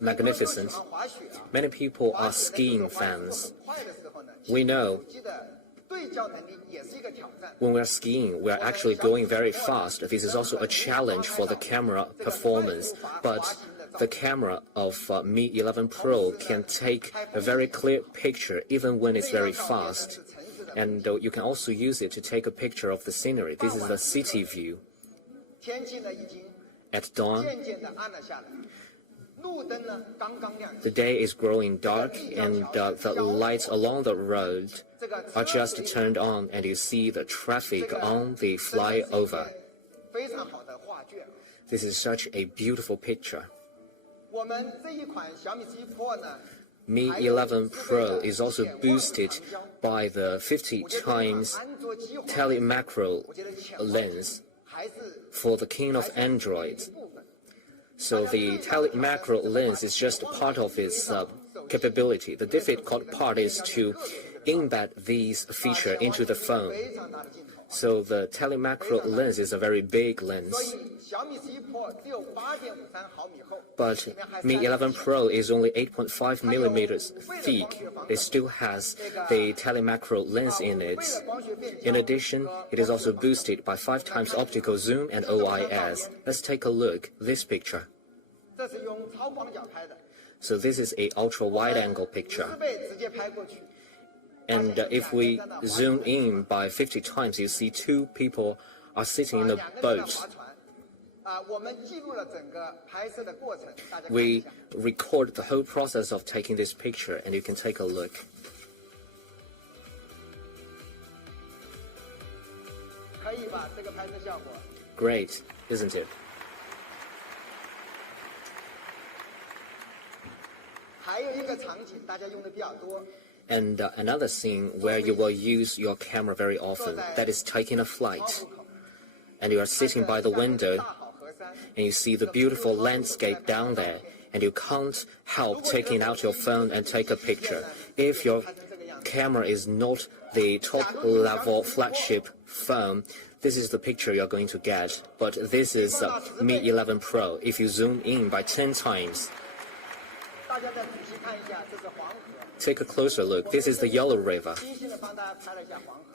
Magnificent. Many people are skiing fans. We know when we're skiing, we're actually going very fast. This is also a challenge for the camera performance, but the camera of Mi 11 Pro can take a very clear picture even when it's very fast. And you can also use it to take a picture of the scenery. This is the city view. At dawn, the day is growing dark, and the lights along the road are just turned on, and you see the traffic on the flyover. This is such a beautiful picture. Mi 11 Pro is also boosted by the 50 times tele macro lens for the king of Android. So the tele macro lens is just part of its capability. The difficult part is to embed these features into the phone. So the tele macro lens is a very big lens. But Mi 11 Pro is only 8.5 millimeters thick. It still has the tele macro lens in it. In addition, it is also boosted by 5 times optical zoom and OIS. Let's take a look at this picture. So this is an ultra-wide-angle picture. And if we zoom in by 50 times, you see 2 people are sitting in a boat. We record the whole process of taking this picture, and you can take a look. Great, isn't it? And another scene where you will use your camera very often, that is taking a flight. And you are sitting by the window, and you see the beautiful landscape down there, and you can't help taking out your phone and take a picture. If your camera is not the top-level flagship phone, this is the picture you're going to get. But this is Mi 11 Pro. If you zoom in by 10 times, take a closer look. This is the Yellow River.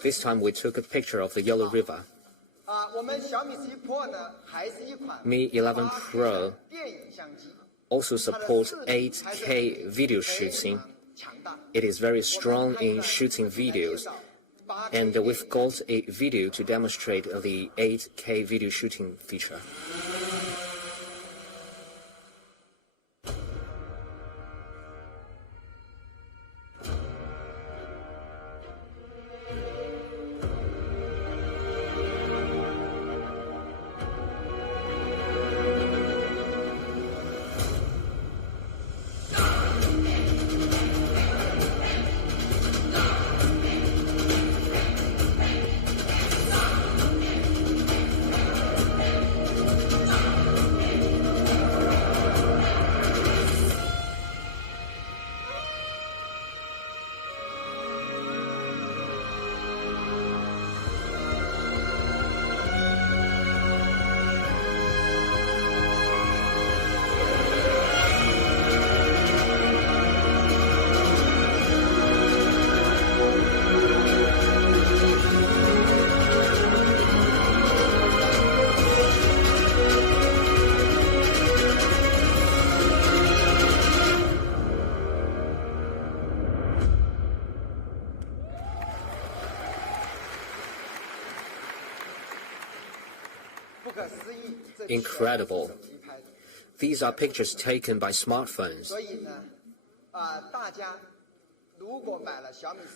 This time we took a picture of the Yellow River. Mi 11 Pro also supports 8K video shooting. It is very strong in shooting videos. And we've got a video to demonstrate the 8K video shooting feature. Incredible. These are pictures taken by smartphones.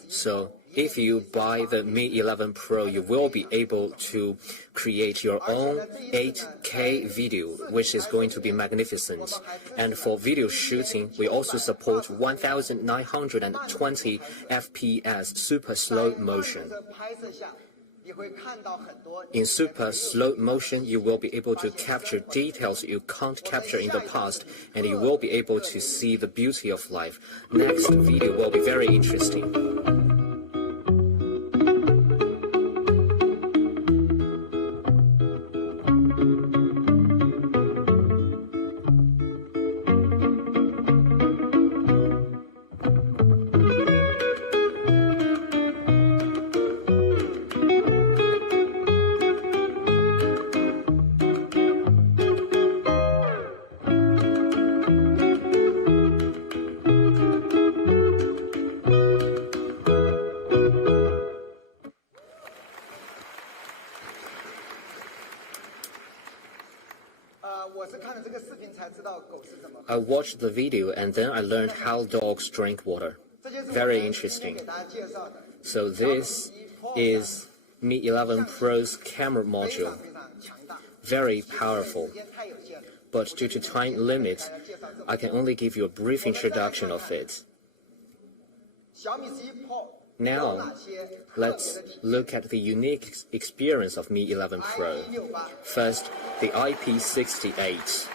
So if you buy the Mi 11 Pro, you will be able to create your own 8K video, which is going to be magnificent. And for video shooting, we also support 1920 FPS super slow motion. In super slow motion, you will be able to capture details you can't capture in the past, and you will be able to see the beauty of life. Next video will be very interesting. I watched the video and then I learned how dogs drink water. Very interesting. So this is Mi 11 Pro's camera module. Very powerful. But due to time limit, I can only give you a brief introduction of it. Now, let's look at the unique experience of Mi 11 Pro. First, the IP68.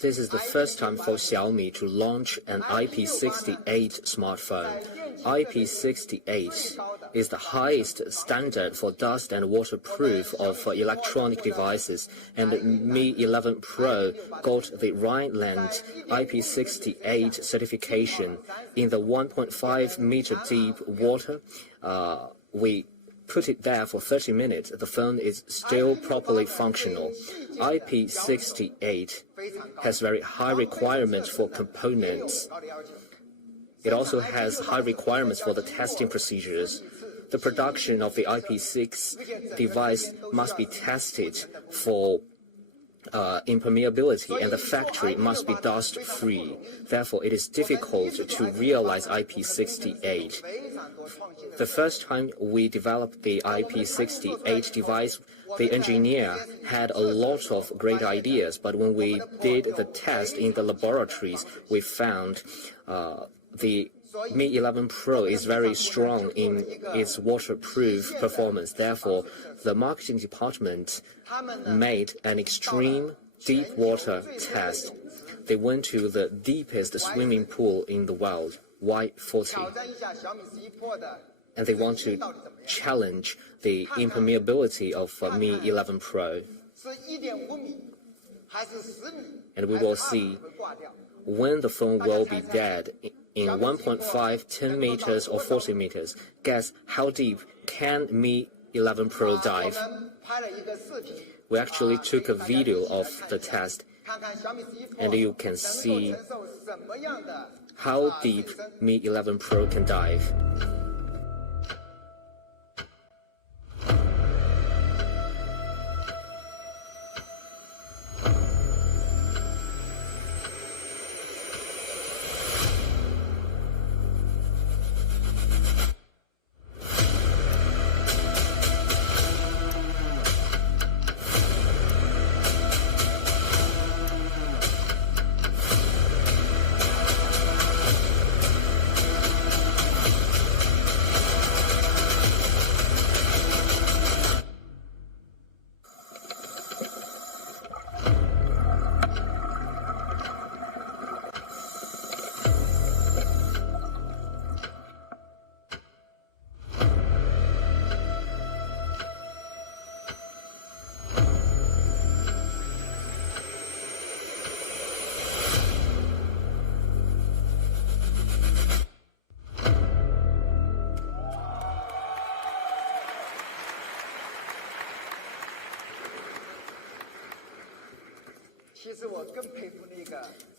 This is the first time for Xiaomi to launch an IP68 smartphone. IP68 is the highest standard for dust and waterproof of electronic devices, and Mi 11 Pro got the Rhineland IP68 certification. In the 1.5 meter deep water, we put it there for 30 minutes. The phone is still properly functional. IP68 has very high requirements for components. It also has high requirements for the testing procedures. the production of the IP6 device must be tested for impermeability, and the factory must be dust-free. Therefore, it is difficult to realize IP68. The first time we developed the IP68 device, the engineer had a lot of great ideas, but when we did the test in the laboratories, we found the Mi 11 Pro is very strong in its waterproof performance. Therefore, the marketing department made an extreme deep water test. They went to the deepest swimming pool in the world, Y40, and they want to challenge the impermeability of Mi 11 Pro. And we will see when the phone will be dead in 1.5, 10 meters or 40 meters. Guess how deep can Mi 11 Pro dive? We actually took a video of the test, and you can see how deep Mi 11 Pro can dive.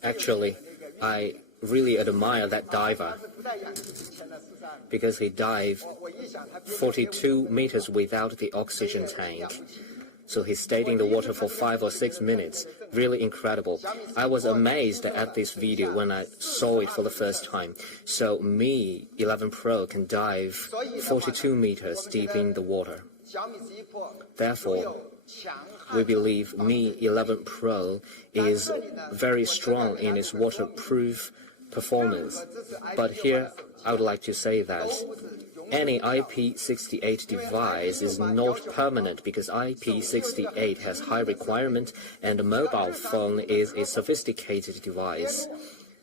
Actually, I really admire that diver because he dived 42 meters without the oxygen tank. So he stayed in the water for 5 or 6 minutes. Really incredible. I was amazed at this video when I saw it for the first time. So Mi 11 Pro can dive 42 meters deep in the water. Therefore, we believe Mi 11 Pro is very strong in its waterproof performance. But here, I would like to say that any IP68 device is not permanent because IP68 has high requirement and a mobile phone is a sophisticated device.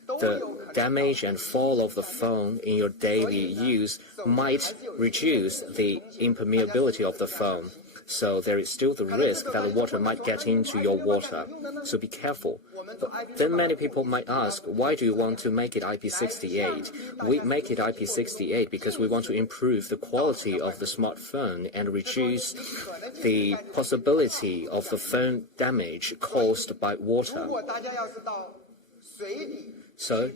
The damage and fall of the phone in your daily use might reduce the impermeability of the phone. So there is still the risk that the water might get into your water. So be careful. But then many people might ask, why do you want to make it IP68? We make it IP68 because we want to improve the quality of the smartphone and reduce the possibility of the phone damage caused by water. So,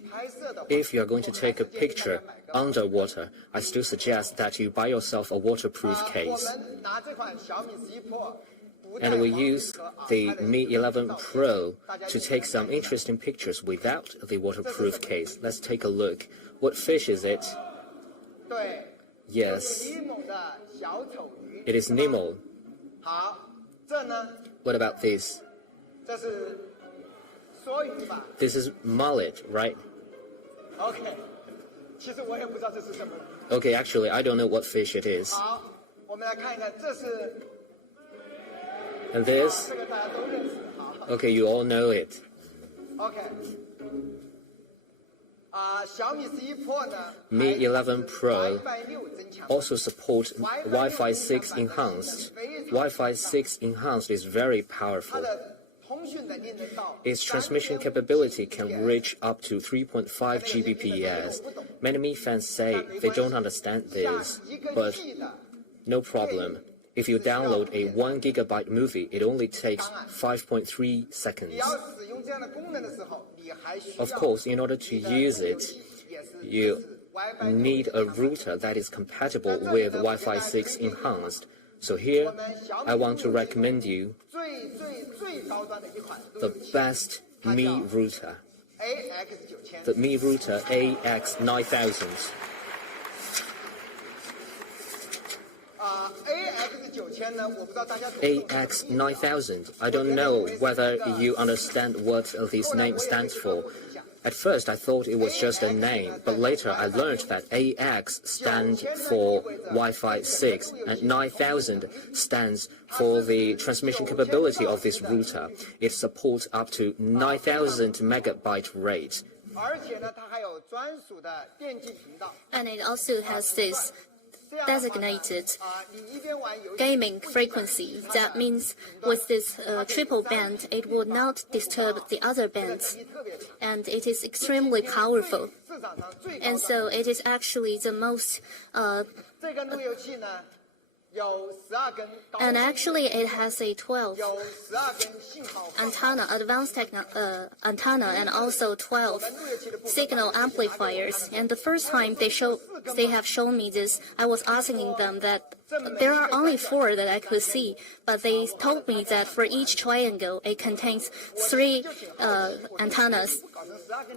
if you are going to take a picture underwater, I still suggest that you buy yourself a waterproof case. And we use the Mi 11 Pro to take some interesting pictures without the waterproof case. Let's take a look. What fish is it? Yes, it is Nemo. What about this? This is mullet, right? Okay, actually, I don't know what fish it is. And this? Okay, you all know it. Mi 11 Pro also supports Wi-Fi 6 Enhanced. Wi-Fi 6 Enhanced is very powerful. Its transmission capability can reach up to 3.5 Gbps. Many Mi fans say they don't understand this, but no problem. If you download a 1 GB movie, it only takes 5.3 seconds. Of course, in order to use it, you need a router that is compatible with Wi-Fi 6 enhanced. So here, I want to recommend you the best Mi router, the Mi router AX9000. AX9000. I don't know whether you understand what this name stands for. At first, I thought it was just a name, but later I learned that AX stands for Wi-Fi 6 and 9000 stands for the transmission capability of this router. It supports up to 9000 megabyte rate. And it also has this designated gaming frequency. That means with this triple band, it would not disturb the other bands. And it is extremely powerful. And so it is actually the most and actually it has a 12 antenna, advanced antenna, and also 12 signal amplifiers. And the first time they have shown me this, I was asking them that there are only 4 that I could see, but they told me that for each triangle it contains 3 antennas.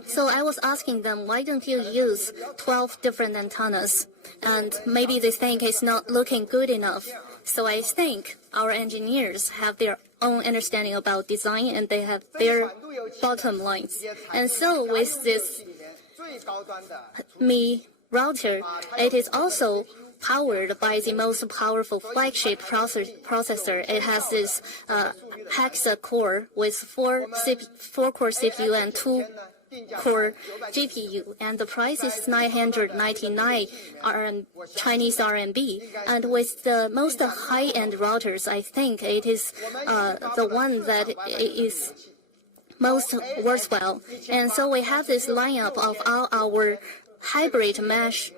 So I was asking them, why don't you use 12 different antennas? And maybe they think it's not looking good enough. So I think our engineers have their own understanding about design, and they have their bottom lines. And so with this Mi router, it is also powered by the most powerful flagship processor. It has this hexa core with 4-core CPU and 2-core GPU, and the price is 999 Chinese RMB. And with the most high-end routers, I think it is the one that is most worthwhile. And so we have this lineup of all our hybrid mesh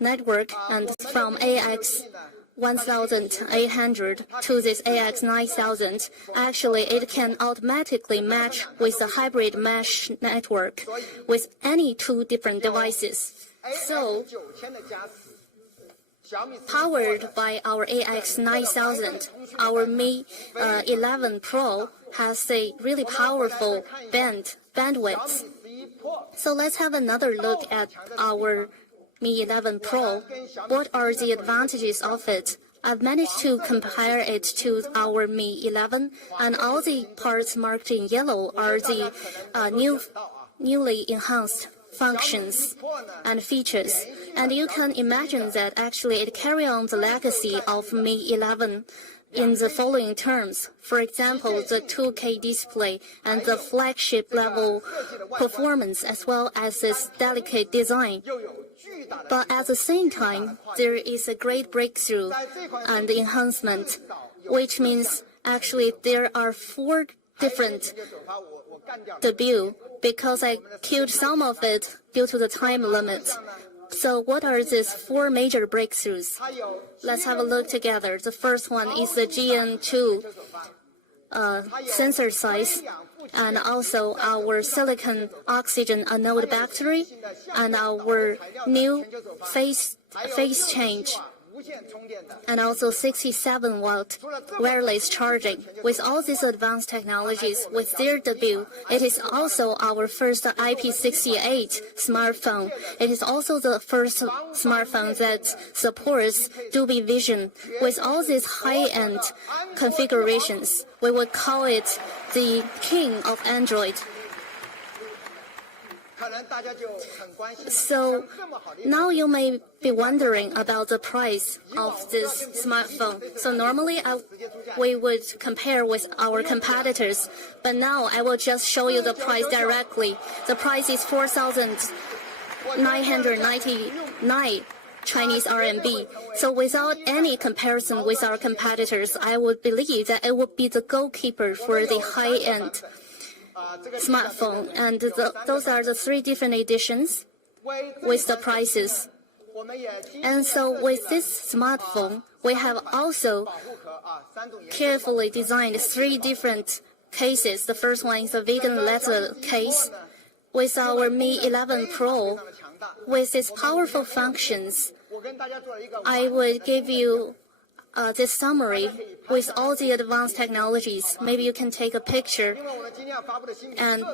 network, and from AX1800 to this AX9000, actually it can automatically match with the hybrid mesh network with any 2 different devices. So, powered by our AX9000, our Mi 11 Pro has a really powerful bandwidth. So let's have another look at our Mi 11 Pro. What are the advantages of it? I've managed to compare it to our Mi 11, and all the parts marked in yellow are the newly enhanced functions and features. And you can imagine that actually it carries on the legacy of Mi 11 in the following terms. For example, the 2K display and the flagship level performance, as well as its delicate design. But at the same time, there is a great breakthrough and enhancement, which means actually there are 4 different debut, because I killed some of it due to the time limit. So what are these 4 major breakthroughs? Let's have a look together. The first one is the GN2 sensor size, and also our silicon oxygen anode battery, and our new phase change, and also 67-watt wireless charging. With all these advanced technologies, with their debut, it is also our first IP68 smartphone. It is also the first smartphone that supports Dolby Vision. With all these high-end configurations, we would call it the king of Android. So now you may be wondering about the price of this smartphone. So normally we would compare with our competitors, but now I will just show you the price directly. The price is 4,999 Chinese RMB. So without any comparison with our competitors, I would believe that it would be the goalkeeper for the high-end smartphone. And those are the 3 different editions with the prices. And so with this smartphone, we have also carefully designed 3 different cases. The first one is a vegan leather case. With our Mi 11 Pro, with its powerful functions, I would give you this summary with all the advanced technologies. Maybe you can take a picture and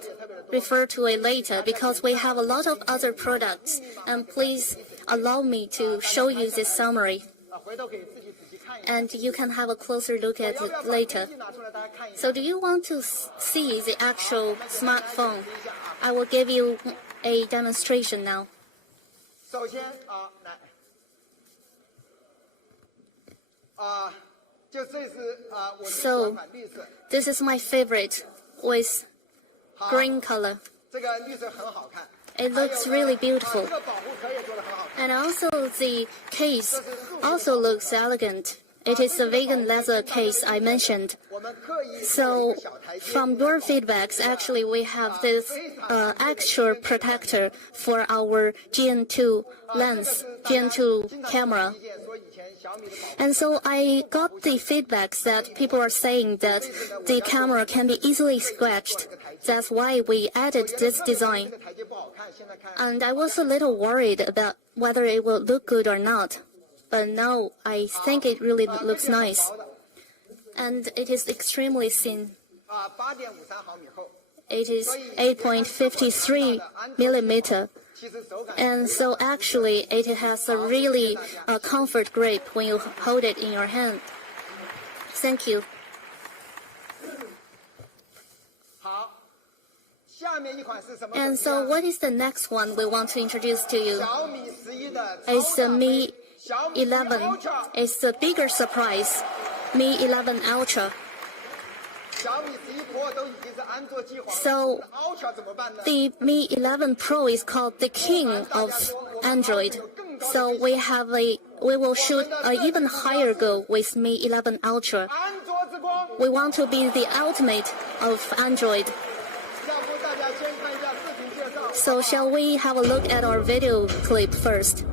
refer to it later, because we have a lot of other products. And please allow me to show you this summary, and you can have a closer look at it later. So do you want to see the actual smartphone? I will give you a demonstration now. So this is my favorite with green color. It looks really beautiful. And also the case also looks elegant. It is a vegan leather case I mentioned. So from your feedbacks, actually we have this extra protector for our GN2 lens, GN2 camera. And so I got the feedbacks that people are saying that the camera can be easily scratched. That's why we added this design. And I was a little worried about whether it will look good or not. But now I think it really looks nice. And it is extremely thin. It is 8.53 millimeter. And so actually it has a really comfort grip when you hold it in your hand. Thank you. And so what is the next one we want to introduce to you? It's the Mi 11. It's the bigger surprise, Mi 11 Ultra. So the Mi 11 Pro is called the king of Android. So we will shoot an even higher goal with Mi 11 Ultra. We want to be the ultimate of Android. So shall we have a look at our video clip first?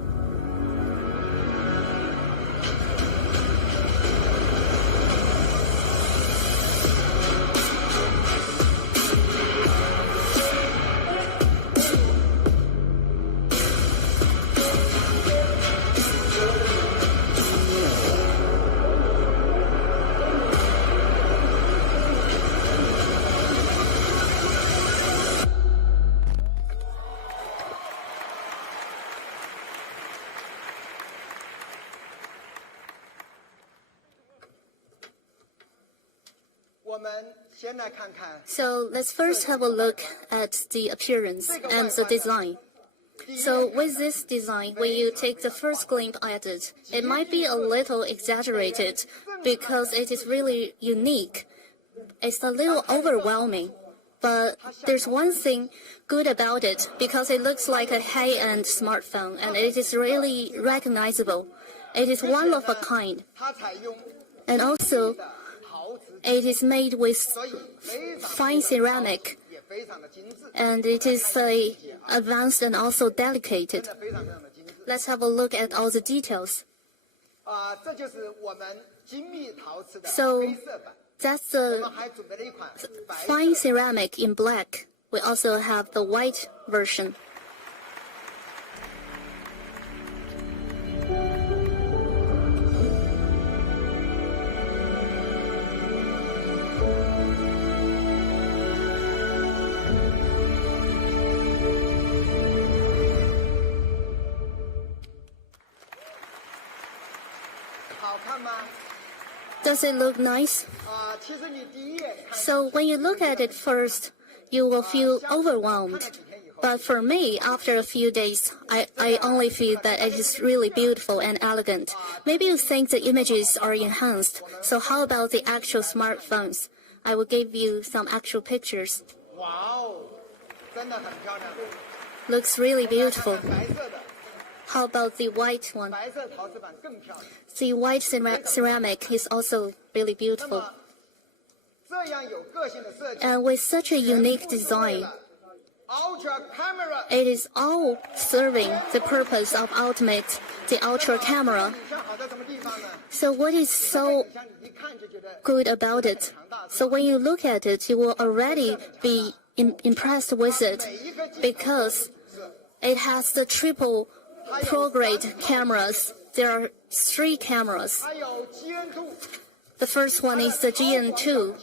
So let's first have a look at the appearance and the design. So with this design, when you take the first glimpse at it, it might be a little exaggerated because it is really unique. It's a little overwhelming. But there's one thing good about it, because it looks like a high-end smartphone and it is really recognizable. It is one of a kind. And also, it is made with fine ceramic, and it is advanced and also delicate. Let's have a look at all the details. So that's the fine ceramic in black. We also have the white version. Does it look nice? So when you look at it first, you will feel overwhelmed. But for me, after a few days, I only feel that it is really beautiful and elegant. Maybe you think the images are enhanced. So how about the actual smartphones? I will give you some actual pictures. Looks really beautiful. How about the white one? The white ceramic is also really beautiful. And with such a unique design, it is all serving the purpose of the ultra camera. So what is so good about it? So when you look at it, you will already be impressed with it, because It has the triple ProGrade cameras. There are 3 cameras. The first one is the GN2,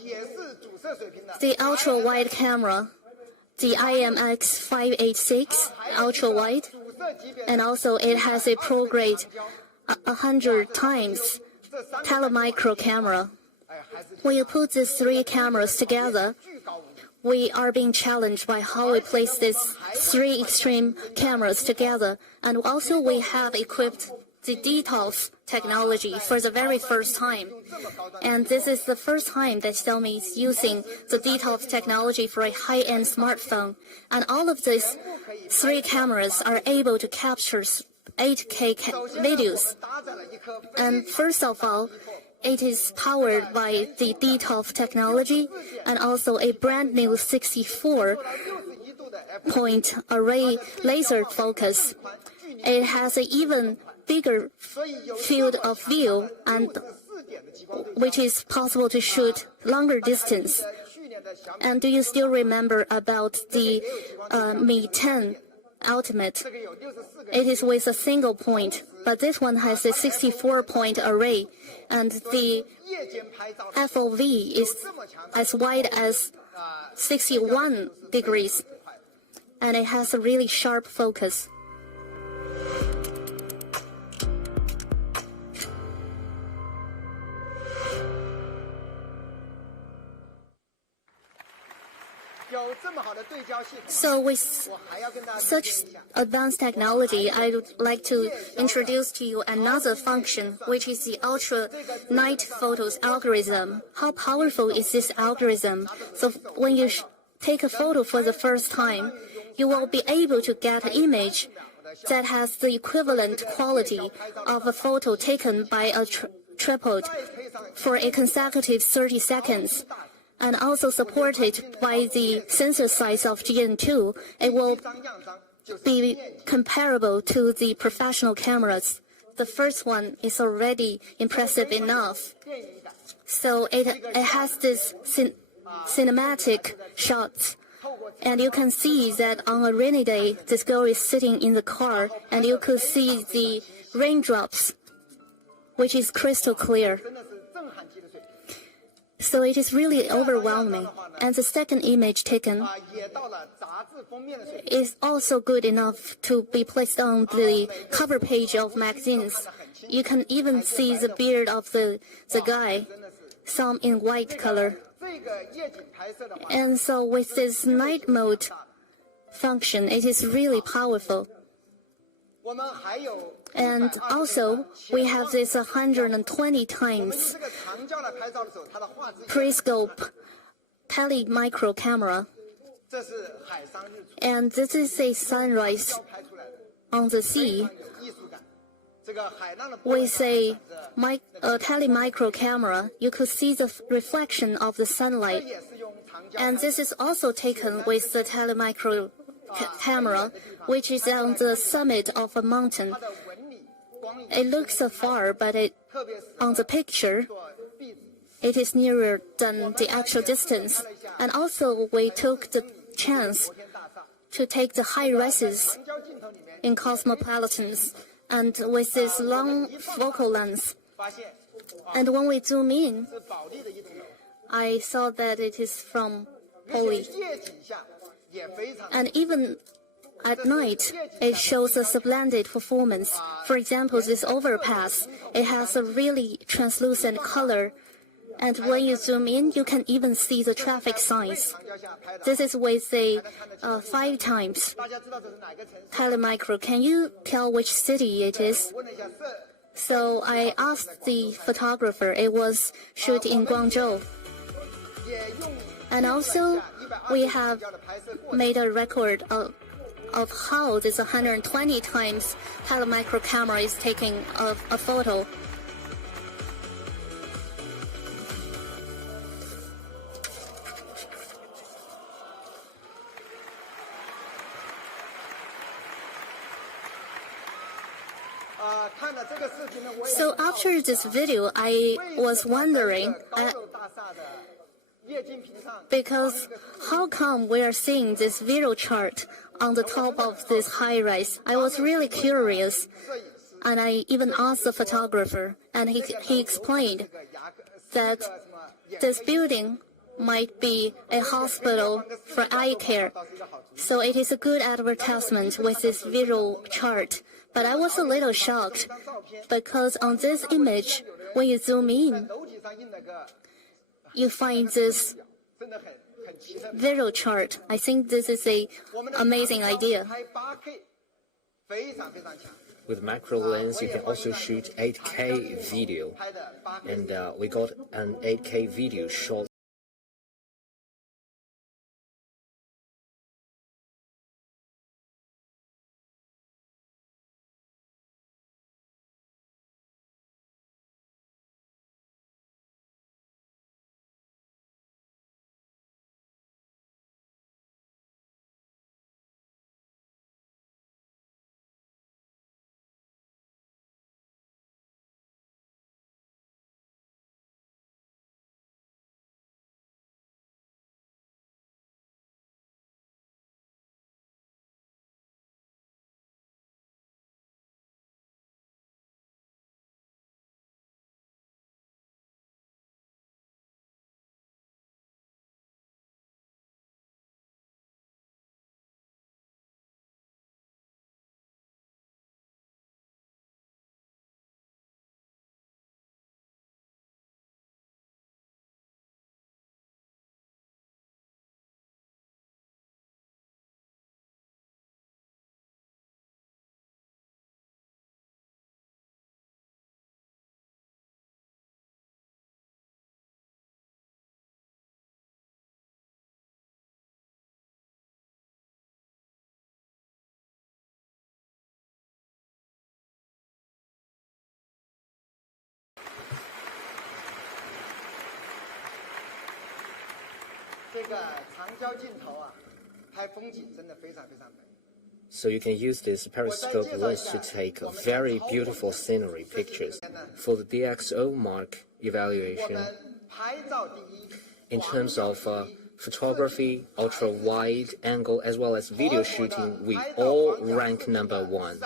the ultra-wide camera, the IMX586 ultra-wide, and also it has a ProGrade 100 times telemicro camera. When you put these 3 cameras together, we are being challenged by how we place these 3 extreme cameras together. And also we have equipped the details technology for the very first time. And this is the first time that Xiaomi is using the details technology for a high-end smartphone. And all of these 3 cameras are able to capture 8K videos. And first of all, it is powered by the details technology and also a brand new 64-point array laser focus. It has an even bigger field of view, and which is possible to shoot longer distance. And do you still remember about the Mi 10 Ultimate? It is with a single point, but this one has a 64-point array, and the FOV is as wide as 61 degrees, and it has a really sharp focus. So with such advanced technology, I would like to introduce to you another function, which is the Ultra Night Photos algorithm. How powerful is this algorithm? So when you take a photo for the first time, you will be able to get an image that has the equivalent quality of a photo taken by a tripod for a consecutive 30 seconds. And also supported by the sensor size of GN2, it will be comparable to the professional cameras. The first one is already impressive enough. So it has this cinematic shots. And you can see that on a rainy day, this girl is sitting in the car, and you could see the raindrops, which is crystal clear. So it is really overwhelming. And the second image taken is also good enough to be placed on the cover page of magazines. You can even see the beard of the guy, some in white color. And so with this night mode function, it is really powerful. And also, we have this 120 times periscope Tele micro camera. And this is a sunrise on the sea. With a Tele micro camera, you could see the reflection of the sunlight. And this is also taken with the Tele micro camera, which is on the summit of a mountain. It looks afar, but on the picture, it is nearer than the actual distance. And also, we took the chance to take the high rises in cosmopolitans, and with this long focal length. And when we zoom in, I saw that it is from Poly. And even at night, it shows a splendid performance. For example, this overpass, it has a really translucent color. And when you zoom in, you can even see the traffic signs. This is with a 5 times telemicro. Can you tell which city it is? So I asked the photographer. It was shot in Guangzhou. And also, we have made a record of how this 120 times telemicro camera is taking a photo. So after this video, I was wondering, Because how come we are seeing this visual chart on the top of this high-rise? I was really curious, and I even asked the photographer, and he explained that this building might be a hospital for eye care. So it is a good advertisement with this visual chart. But I was a little shocked because on this image, when you zoom in, you find this visual chart. I think this is an amazing idea. With macro lens, you can also shoot 8K video, and we got an 8K video shot. So you can use this periscope lens to take very beautiful scenery pictures. For the DxO mark evaluation, in terms of photography, ultra-wide angle, as well as video shooting, we all rank #1.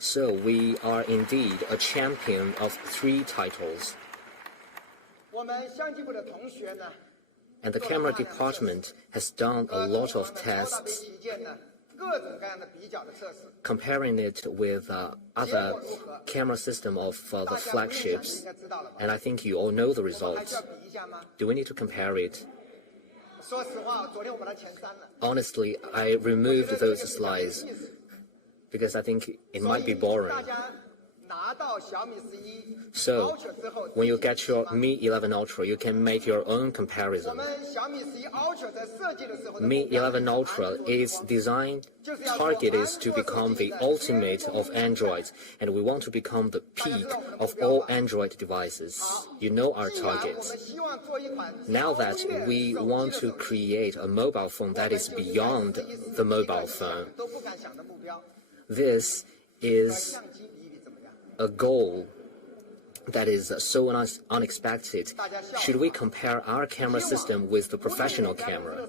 So we are indeed a champion of 3 titles. And the camera department has done a lot of tests, comparing it with other camera system of the flagships, and I think you all know the results. Do we need to compare it? Honestly, I removed those slides because I think it might be boring. So, when you get your Mi 11 Ultra, you can make your own comparison. Mi 11 Ultra is designed, target is to become the ultimate of Android, and we want to become the peak of all Android devices. You know our target. Now that we want to create a mobile phone that is beyond the mobile phone, this is a goal that is so unexpected. Should we compare our camera system with the professional camera?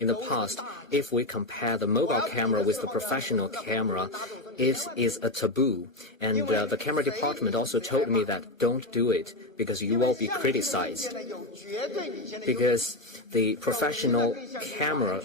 In the past, if we compare the mobile camera with the professional camera, it is a taboo. And the camera department also told me that don't do it because you will be criticized. Because the professional camera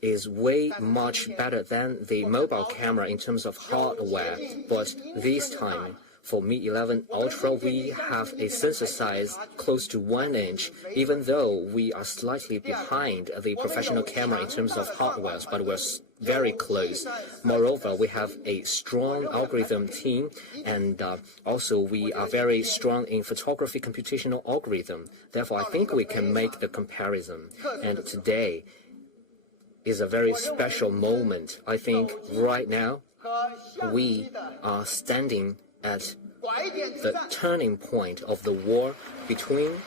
is way much better than the mobile camera in terms of hardware, but this time for Mi 11 Ultra we have a sensor size close to 1 inch, even though we are slightly behind the professional camera in terms of hardware, but we're very close. Moreover, we have a strong algorithm team, and also we are very strong in photography computational algorithm. Therefore, I think we can make the comparison. And today is a very special moment. I think right now we are standing at the turning point of the war between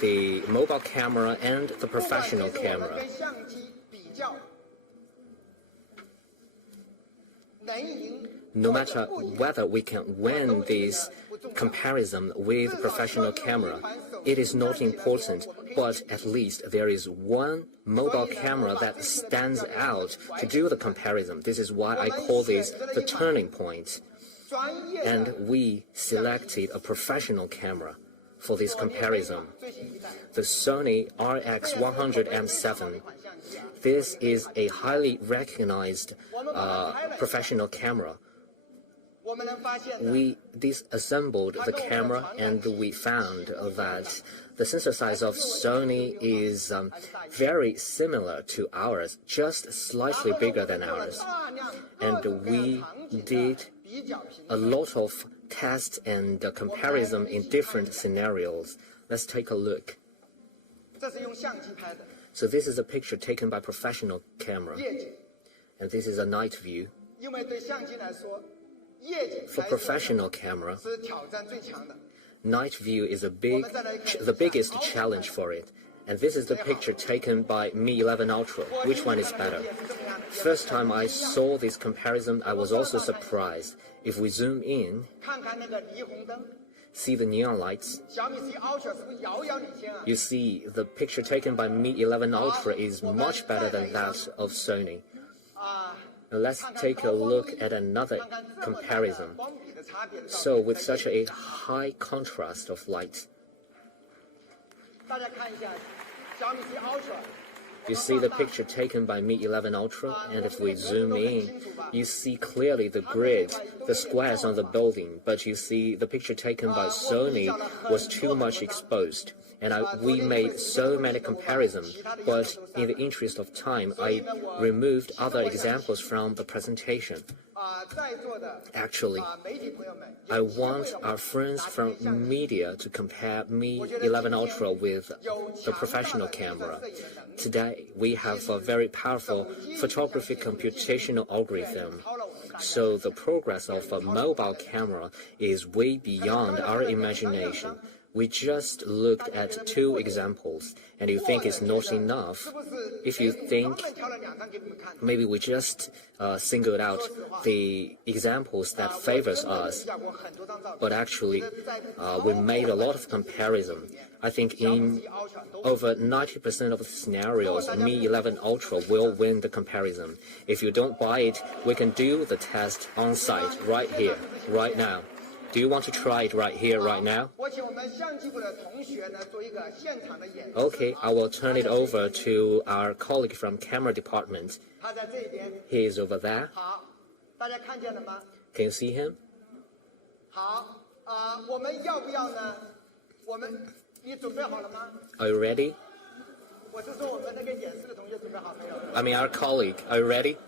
the mobile camera and the professional camera. No matter whether we can win this comparison with professional camera. It is not important, but at least there is one mobile camera that stands out to do the comparison. This is why I call this the turning point. And we selected a professional camera for this comparison, the Sony Rx100 M7. This is a highly recognized professional camera. We disassembled the camera and we found that the sensor size of Sony is very similar to ours, just slightly bigger than ours. And we did a lot of tests and comparison in different scenarios. Let's take a look. So this is a picture taken by professional camera, and this is a night view. For professional camera, night view is the biggest challenge for it. And this is the picture taken by Mi 11 Ultra. Which one is better? First time I saw this comparison, I was also surprised. If we zoom in, see the neon lights. You see the picture taken by Mi 11 Ultra is much better than that of Sony. Now let's take a look at another comparison. So with such a high contrast of light, you see the picture taken by Mi 11 Ultra, and if we zoom in, you see clearly the grid, the squares on the building, but you see the picture taken by Sony was too much exposed. And we made so many comparisons, but in the interest of time, I removed other examples from the presentation. Actually, I want our friends from media to compare Mi 11 Ultra with the professional camera. Today, we have a very powerful photography computational algorithm. So the progress of a mobile camera is way beyond our imagination. We just looked at two examples, and you think it's not enough. If you think maybe we just singled out the examples that favors us, but actually we made a lot of comparison. I think in over 90% of the scenarios, Mi 11 Ultra will win the comparison. If you don't buy it, we can do the test on site right here, right now. Do you want to try it right here, right now? Okay, I will turn it over to our colleague from camera department. He is over there. Can you see him? Are you ready? I mean, our colleague, are you ready?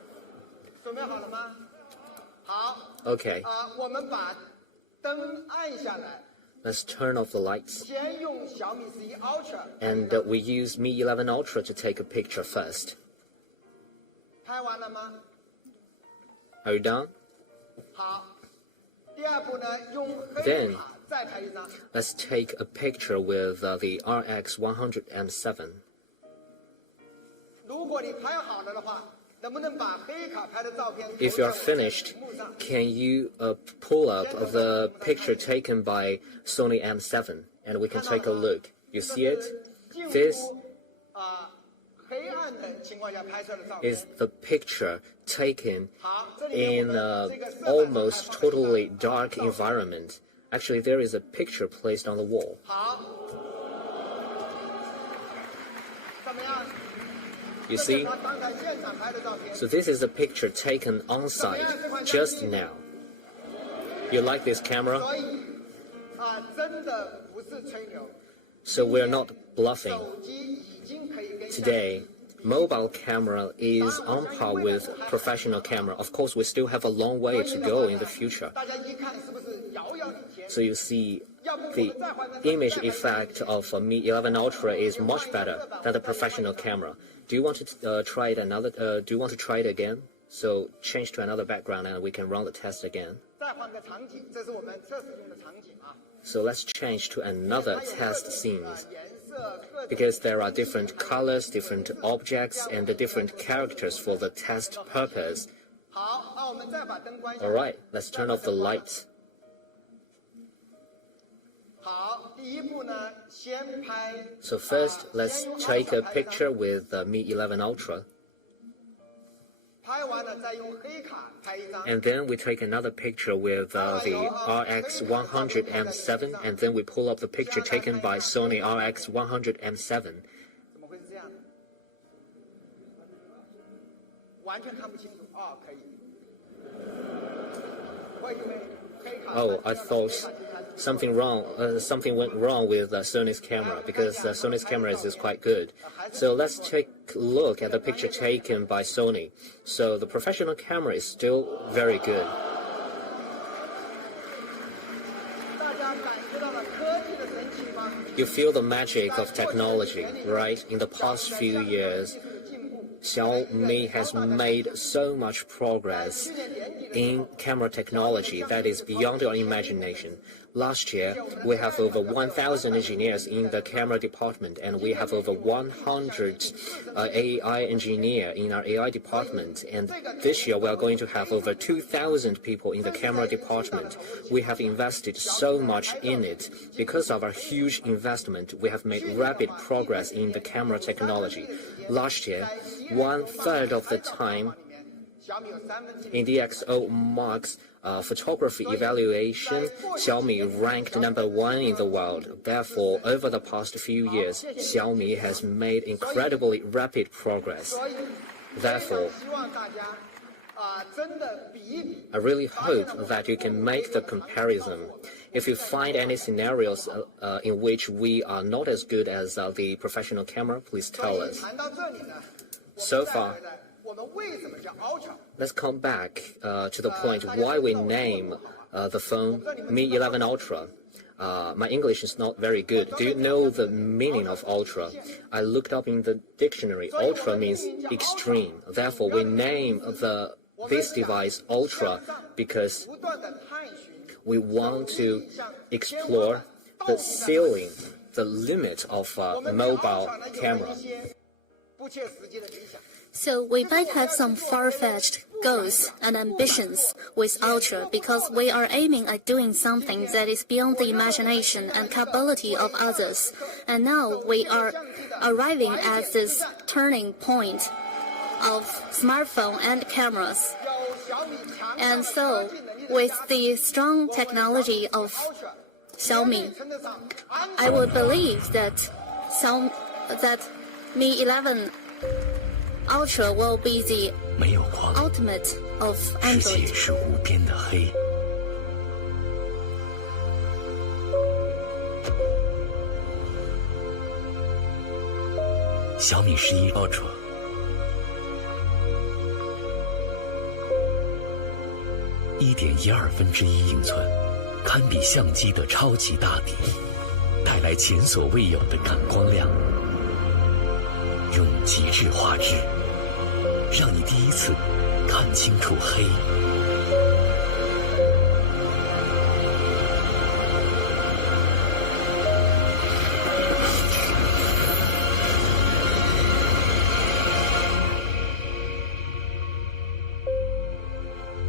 Okay. Let's turn off the lights. And we use Mi 11 Ultra to take a picture first. Are you done? Then, let's take a picture with the Rx100 M7. If you are finished, can you pull up the picture taken by Sony M7 and we can take a look? You see it? This is the picture taken in almost totally dark environment. Actually, there is a picture placed on the wall. You see? So this is a picture taken on site just now. You like this camera? So we're not bluffing. Today, mobile camera is on par with professional camera. Of course, we still have a long way to go in the future. So you see, the image effect of Mi 11 Ultra is much better than the professional camera. Do you want to try it do you want to try it again? So change to another background and we can run the test again. So let's change to another test scene. Because there are different colors, different objects, and different characters for the test purpose. Alright, let's turn off the lights. So first, let's take a picture with the Mi 11 Ultra. And then we take another picture with the Rx100 M7, and then we pull up the picture taken by Sony Rx100 M7. Oh, I thought something went wrong with Sony's camera, because Sony's camera is quite good. So let's take a look at the picture taken by Sony. So the professional camera is still very good. You feel the magic of technology, right? In the past few years, Xiaomi has made so much progress in camera technology that is beyond your imagination. Last year, we have over 1,000 engineers in the camera department, and we have over 100 AI engineers in our AI department. And this year, we are going to have over 2,000 people in the camera department. We have invested so much in it. Because of our huge investment, we have made rapid progress in the camera technology. Last year, 1/3 of the time in DxO Mark's photography evaluation, Xiaomi ranked #1 in the world. Therefore, over the past few years, Xiaomi has made incredibly rapid progress. Therefore, I really hope that you can make the comparison. If you find any scenarios in which we are not as good as the professional camera, please tell us. So far, let's come back to the point why we name the phone Mi 11 Ultra. My English is not very good. Do you know the meaning of ultra? I looked up in the dictionary. Ultra means extreme. Therefore, we name this device Ultra because we want to explore the ceiling, the limit of mobile camera. So we might have some far-fetched goals and ambitions with Ultra because we are aiming at doing something that is beyond the imagination and capability of others. And now we are arriving at this turning point of smartphone and cameras. And so, with the strong technology of Xiaomi, I would believe that Mi 11 Ultra will be the ultimate of Android. 是无边的黑。小米11 Ultra 1.12英寸，堪比相机的超级大底，带来前所未有的感光亮。用极致画质，让你第一次看清楚黑。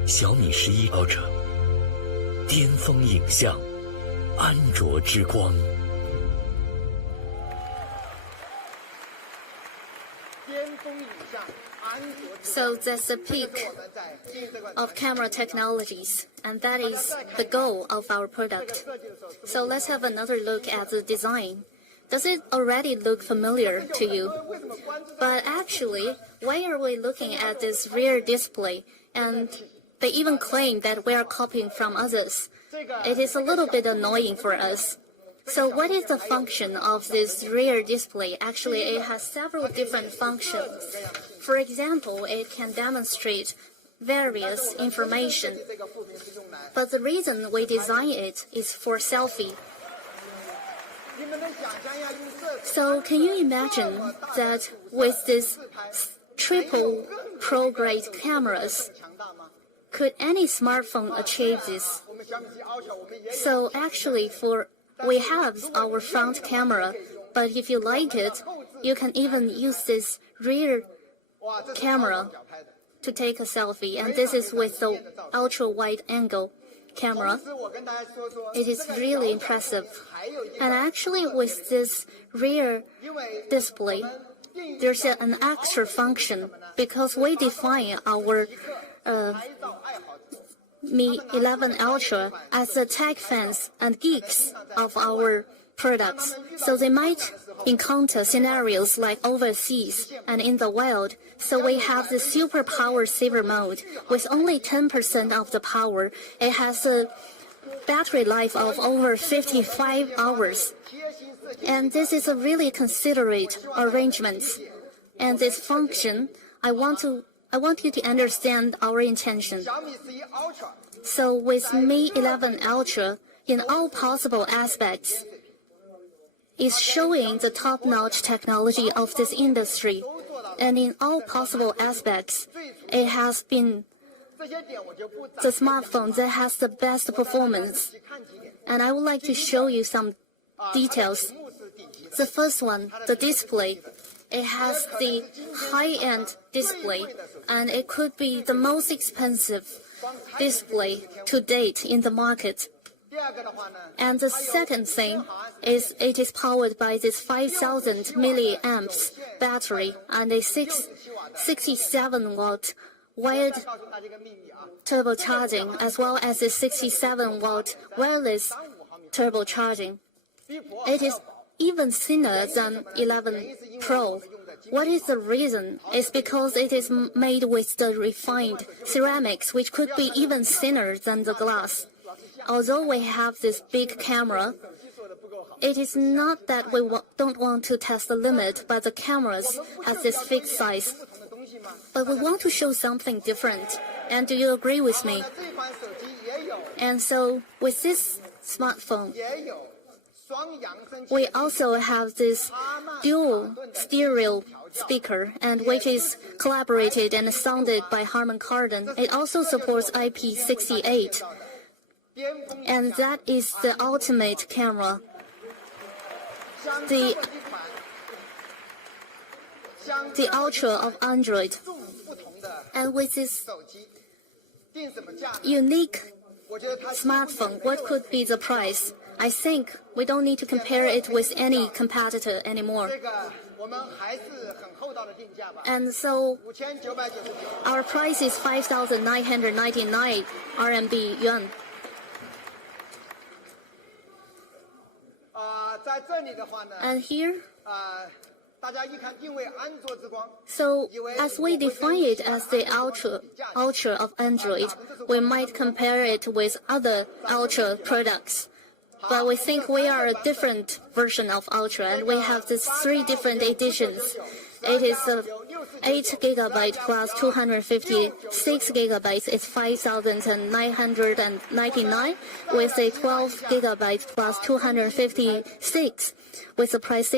小米11 Ultra， 巅峰影像，安卓之光。So that's the peak of camera technologies, and that is the goal of our product. So let's have another look at the design. Does it already look familiar to you? But actually, why are we looking at this rear display? And they even claim that we are copying from others. It is a little bit annoying for us. So what is the function of this rear display? Actually, it has several different functions. For example, it can demonstrate various information. But the reason we design it is for selfie. So can you imagine that with this triple pro-grade cameras, could any smartphone achieve this? So actually, we have our front camera, but if you like it, you can even use this rear camera to take a selfie, and this is with the ultra-wide angle. camera. It is really impressive. And actually with this rear display, there's an extra function because we define our Mi 11 Ultra as the tech fans and geeks of our products. So they might encounter scenarios like overseas and in the wild. So we have the super power saver mode with only 10% of the power. It has a battery life of over 55 hours. And this is a really considerate arrangement. And this function, I want you to understand our intention. So with Mi 11 Ultra, in all possible aspects, is showing the top-notch technology of this industry. And in all possible aspects, it has been the smartphone that has the best performance. And I would like to show you some details. The first one, the display. It has the high-end display, and it could be the most expensive display to date in the market. And the second thing is it is powered by this 5,000 milliamps battery and a 67-watt wired turbocharging, as well as a 67-watt wireless turbocharging. It is even thinner than 11 Pro. What is the reason? It's because it is made with the refined ceramics, which could be even thinner than the glass. Although we have this big camera, it is not that we don't want to test the limit, but the cameras have this fixed size. But we want to show something different. And do you agree with me? And so with this smartphone, we also have this dual stereo speaker, and which is collaborated and sounded by Harman Kardon. It also supports IP68. And that is the ultimate camera. The Ultra of Android. And with this unique smartphone, what could be the price? I think we don't need to compare it with any competitor anymore. And so our price is 5,999 RMB yuan. And here, so as we define it as the Ultra of Android, we might compare it with other Ultra products. But we think we are a different version of Ultra, and we have these 3 different editions. It is 8 GB plus 256 GB is 5,999, with a 12 GB plus 256, with the price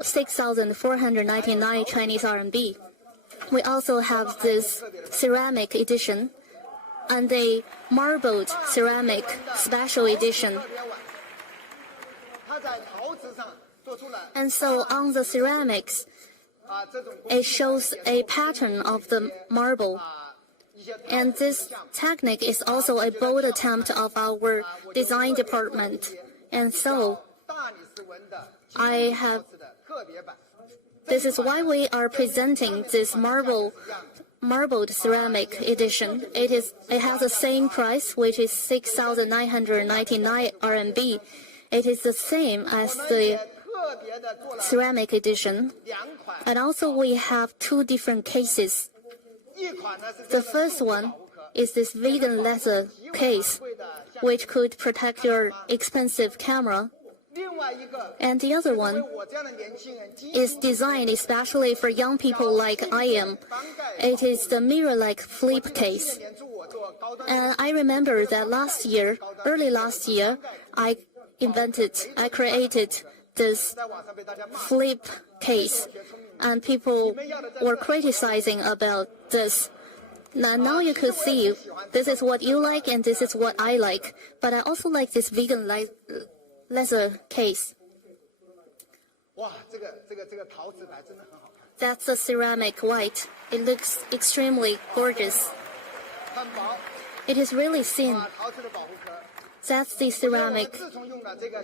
6,499 Chinese RMB. We also have this ceramic edition and a marbled ceramic special edition. And so on the ceramics, it shows a pattern of the marble. And this technique is also a bold attempt of our design department. And so this is why we are presenting this marbled ceramic edition. It has the same price, which is 6,999 RMB. It is the same as the ceramic edition. And also we have 2 different cases. The first one is this vegan leather case, which could protect your expensive camera. And the other one is designed especially for young people like I am. It is the mirror-like flip case. And I remember that early last year, I created this flip case, and people were criticizing about this. Now you could see this is what you like and this is what I like. But I also like this vegan leather case. That's the ceramic white. It looks extremely gorgeous. It is really thin. That's the ceramic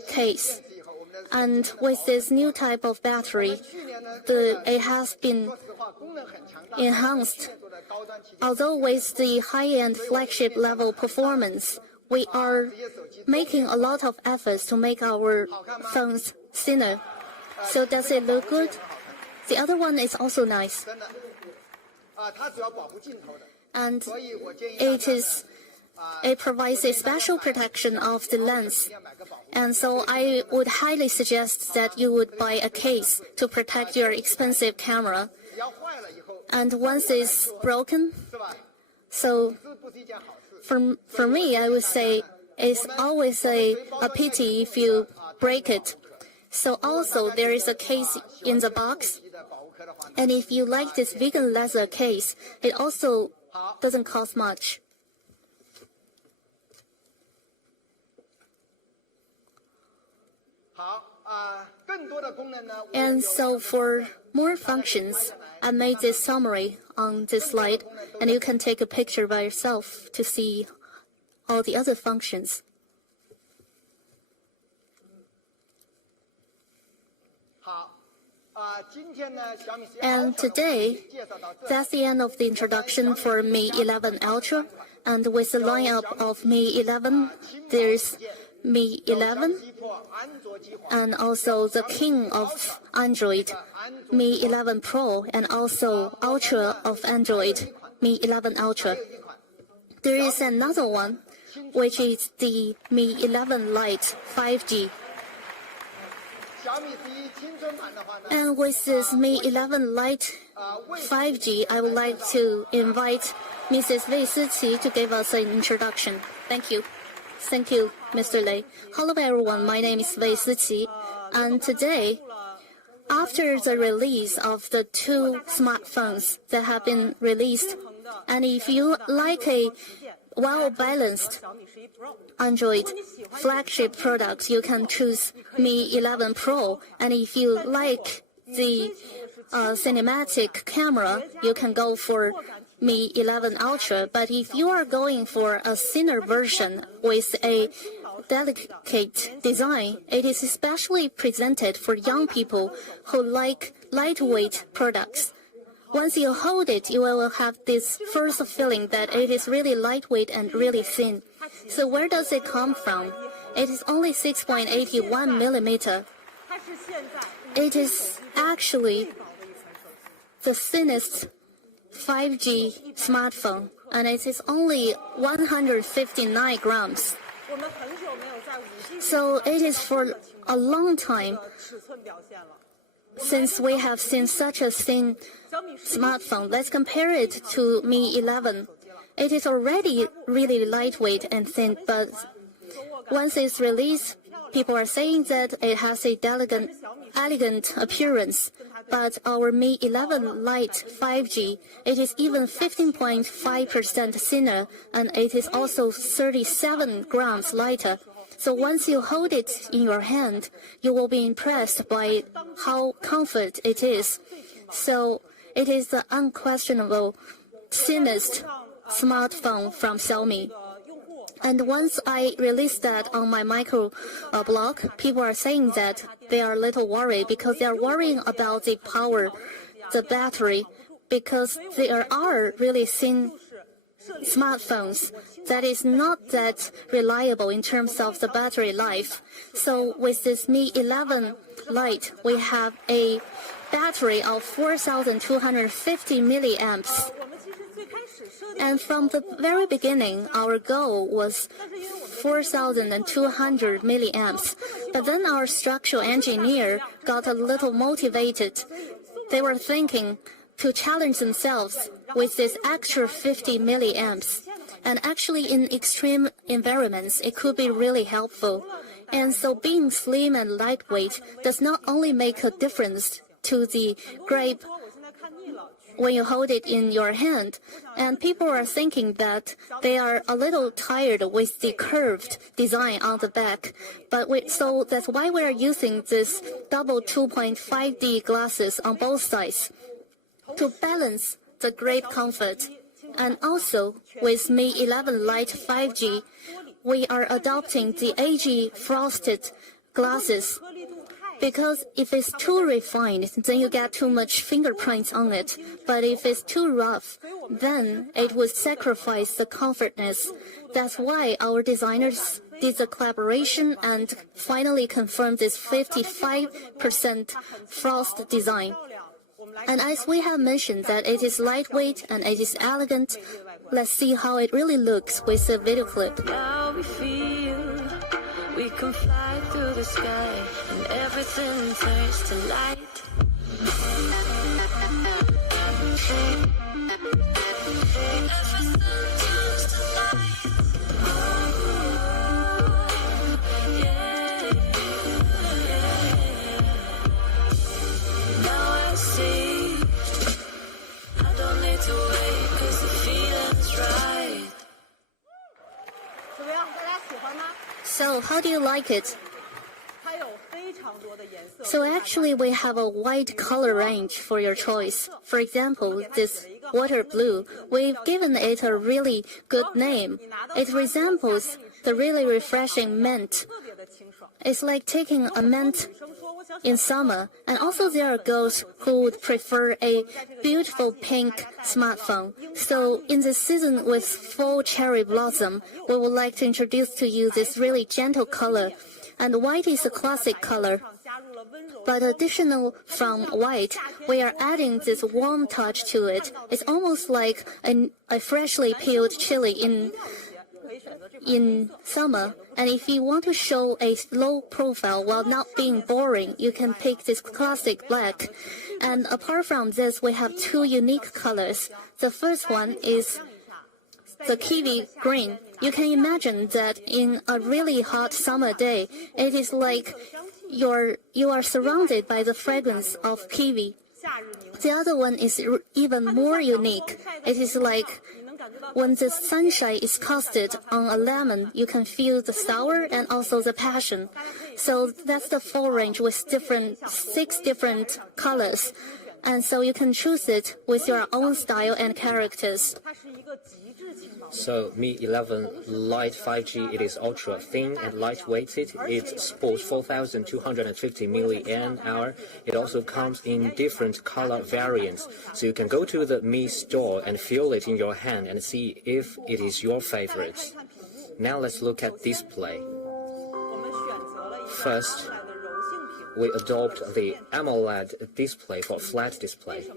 case. And with this new type of battery, it has been enhanced. Although with the high-end flagship level performance, we are making a lot of efforts to make our phones thinner. So does it look good? The other one is also nice. And it provides a special protection of the lens. And so I would highly suggest that you would buy a case to protect your expensive camera. And once it's broken, so for me, I would say it's always a pity if you break it. So also there is a case in the box. And if you like this vegan leather case, it also doesn't cost much. And so for more functions, I made this summary on this slide, and you can take a picture by yourself to see all the other functions. And today, that's the end of the introduction for Mi 11 Ultra. And with the lineup of Mi 11, there's Mi 11, and also the king of Android, Mi 11 Pro, and also Ultra of Android, Mi 11 Ultra. There is another one, which is the Mi 11 Lite 5G. And with this Mi 11 Lite 5G, I would like to invite Mrs. Wei Siqi to give us an introduction. Thank you. Thank you, Mr. Lei. Hello, everyone. My name is Wei Siqi. And today, after the release of the two smartphones that have been released, and if you like a well-balanced Android flagship product, you can choose Mi 11 Pro. And if you like the cinematic camera, you can go for Mi 11 Ultra. But if you are going for a thinner version with a delicate design, it is especially presented for young people who like lightweight products. Once you hold it, you will have this first feeling that it is really lightweight and really thin. So where does it come from? It is only 6.81 millimeter. It is actually the thinnest 5G smartphone, and it is only 159 grams. So it is for a long time since we have seen such a thin smartphone. Let's compare it to Mi 11. It is already really lightweight and thin, but once it's released, people are saying that it has a elegant appearance. But our Mi 11 Lite 5G, it is even 15.5% thinner, and it is also 37 grams lighter. So once you hold it in your hand, you will be impressed by how comfort it is. So it is the unquestionable thinnest smartphone from Xiaomi. And once I released that on my micro blog, people are saying that they are a little worried because they are worrying about the power, the battery, because there are really thin smartphones that is not that reliable in terms of the battery life. So with this Mi 11 Lite, we have a battery of 4,250 milliamps. And from the very beginning, our goal was 4,200 milliamps. But then our structural engineer got a little motivated. They were thinking to challenge themselves with this extra 50 milliamps. And actually, in extreme environments, it could be really helpful. And so being slim and lightweight does not only make a difference to the grip when you hold it in your hand, and people are thinking that they are a little tired with the curved design on the back. So that's why we are using this double 2.5D glasses on both sides to balance the grip comfort. And also, with Mi 11 Lite 5G, we are adopting the AG frosted glasses. Because if it's too refined, then you get too much fingerprints on it. But if it's too rough, then it would sacrifice the comfortness. That's why our designers did the collaboration and finally confirmed this 55% frost design. And as we have mentioned that it is lightweight and it is elegant, let's see how it really looks with the video clip. Now we feel we can fly through the sky and everything turns to light. Now I see I don't need to wait 'cause the feeling's right. So how do you like it? So actually we have a wide color range for your choice. For example, this water blue, we've given it a really good name. It resembles the really refreshing mint. It's like taking a mint in summer. And also there are girls who would prefer a beautiful pink smartphone. So in the season with fall cherry blossom, we would like to introduce to you this really gentle color. And white is a classic color. But additional from white, we are adding this warm touch to it. It's almost like a freshly peeled chili in summer. And if you want to show a low profile while not being boring, you can pick this classic black. And apart from this, we have two unique colors. The first one is the Kiwi Green. You can imagine that in a really hot summer day, it is like you are surrounded by the fragrance of kiwi. The other one is even more unique. It is like when the sunshine is casted on a lemon, you can feel the sour and also the passion. So that's the full range with 6 different colors. And so you can choose it with your own style and characters. So Mi 11 Lite 5G, it is ultra thin and lightweighted. It sports 4,250 mAh. It also comes in different color variants. So you can go to the Mi store and feel it in your hand and see if it is your favorite. Now let's look at display. First, we adopt the AMOLED display for flat display.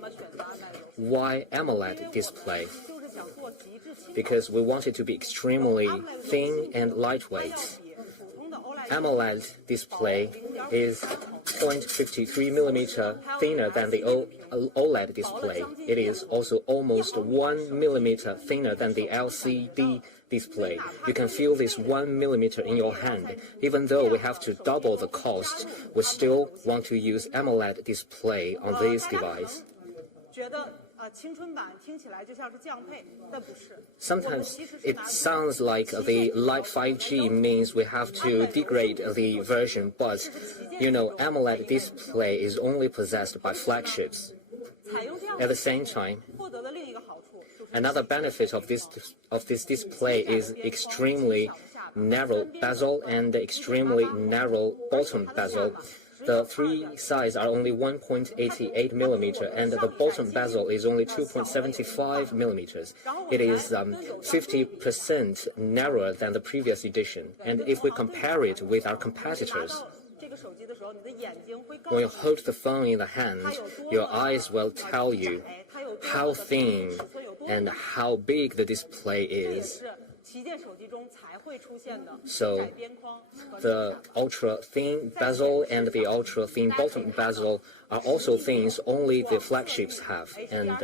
Why AMOLED display? Because we want it to be extremely thin and lightweight. AMOLED display is 0.53 millimeter thinner than the OLED display. It is also almost 1 millimeter thinner than the LCD display. You can feel this 1 millimeter in your hand. Even though we have to double the cost, we still want to use AMOLED display on this device. Sometimes it sounds like the Lite 5G means we have to degrade the version, but you know, AMOLED display is only possessed by flagships. At the same time, another benefit of this display is extremely narrow bezel and extremely narrow bottom bezel. The three sides are only 1.88 millimeter, and the bottom bezel is only 2.75 millimeters. It is 50% narrower than the previous edition. And if we compare it with our competitors, when you hold the phone in the hand, your eyes will tell you how thin and how big the display is. So the ultra-thin bezel and the ultra-thin bottom bezel are also things only the flagships have. And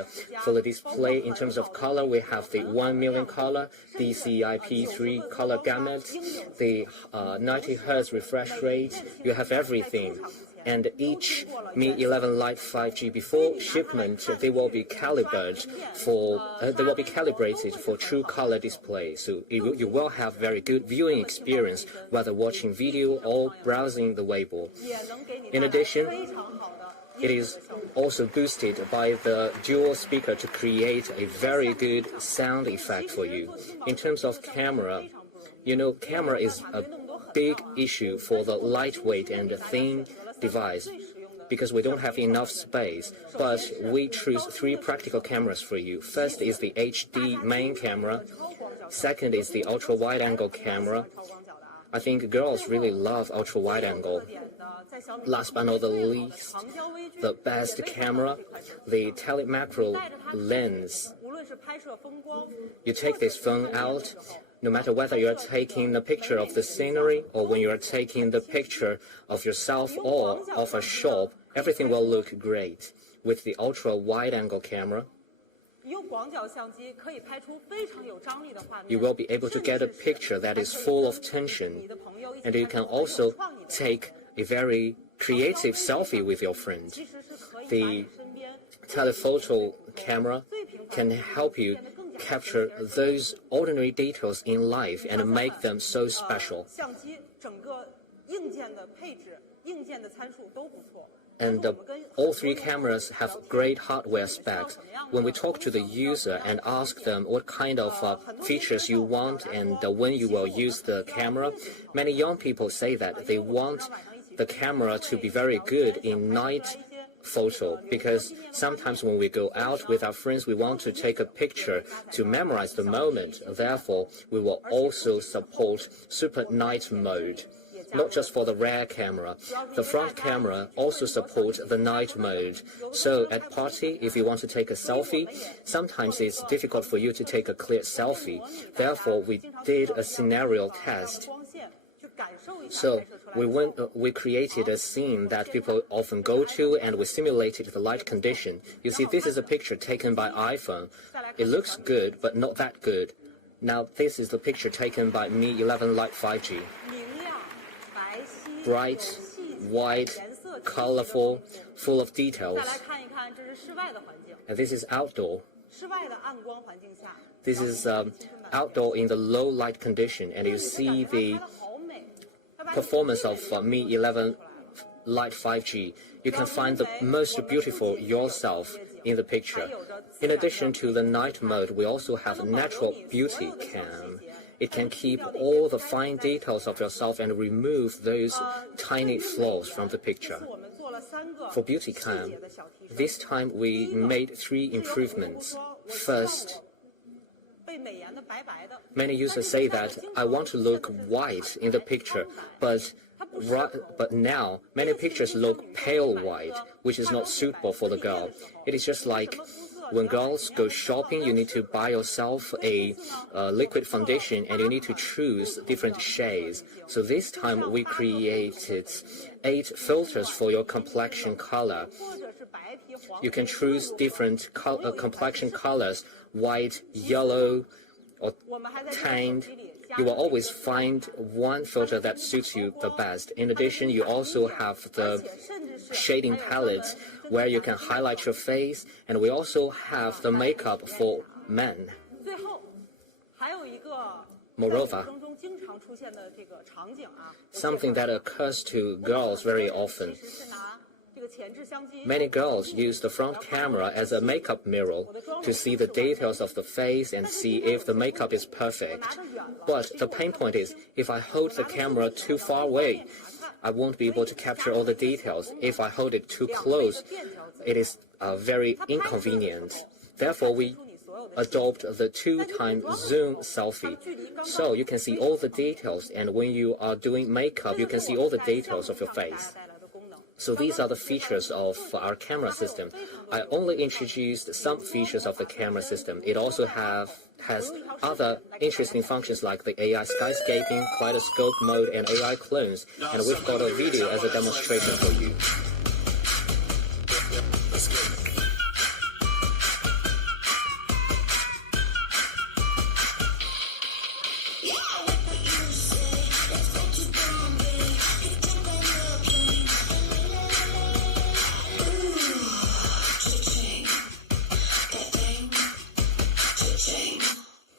for the display, in terms of color, we have the 1 million color, DCI-P3 color gamut, the 90 Hz refresh rate. You have everything. And each Mi 11 Lite 5G before shipment, they will be calibrated for true color display. So you will have very good viewing experience whether watching video or browsing the Weibo. In addition, It is also boosted by the dual speaker to create a very good sound effect for you. In terms of camera, you know, camera is a big issue for the lightweight and thin device because we don't have enough space, but we choose 3 practical cameras for you. First is the HD main camera. Second is the ultra-wide-angle camera. I think girls really love ultra-wide-angle. Last but not the least, the best camera, the Tele macro lens. You take this phone out, no matter whether you're taking a picture of the scenery or when you're taking the picture of yourself or of a shop, everything will look great with the ultra-wide-angle camera. You will be able to get a picture that is full of tension, and you can also take a very creative selfie with your friend. The telephoto camera can help you capture those ordinary details in life and make them so special. And all 3 cameras have great hardware specs. When we talk to the user and ask them what kind of features you want and when you will use the camera, many young people say that they want the camera to be very good in night photo, because sometimes when we go out with our friends, we want to take a picture to memorize the moment. Therefore, we will also support super night mode. Not just for the rear camera. The front camera also supports the night mode. So at party, if you want to take a selfie, sometimes it's difficult for you to take a clear selfie. Therefore, we did a scenario test. So we created a scene that people often go to, and we simulated the light condition. You see, this is a picture taken by iPhone. It looks good, but not that good. Now, this is the picture taken by Mi 11 Lite 5G. Bright, white, colorful, full of details. And this is outdoor. This is outdoor in the low light condition, and you see the performance of Mi 11 Lite 5G. You can find the most beautiful yourself in the picture. In addition to the night mode, we also have natural beauty cam. It can keep all the fine details of yourself and remove those tiny flaws from the picture. For Beautycon, this time we made 3 improvements. First, many users say that I want to look white in the picture, but now many pictures look pale white, which is not suitable for the girl. It is just like when girls go shopping, you need to buy yourself a liquid foundation, and you need to choose different shades. So this time we created 8 filters for your complexion color. You can choose different complexion colors, white, yellow, or tanned. You will always find one filter that suits you the best. In addition, you also have the shading palettes where you can highlight your face, and we also have the makeup for men. Moreover, something that occurs to girls very often. Many girls use the front camera as a makeup mirror to see the details of the face and see if the makeup is perfect. But the pain point is, if I hold the camera too far away, I won't be able to capture all the details. If I hold it too close, it is very inconvenient. Therefore, we adopt the 2x zoom selfie. So you can see all the details, and when you are doing makeup, you can see all the details of your face. So these are the features of our camera system. I only introduced some features of the camera system. It also has other interesting functions like the AI skyscaping, kaleidoscope mode, and AI clones. And we've got a video as a demonstration for you.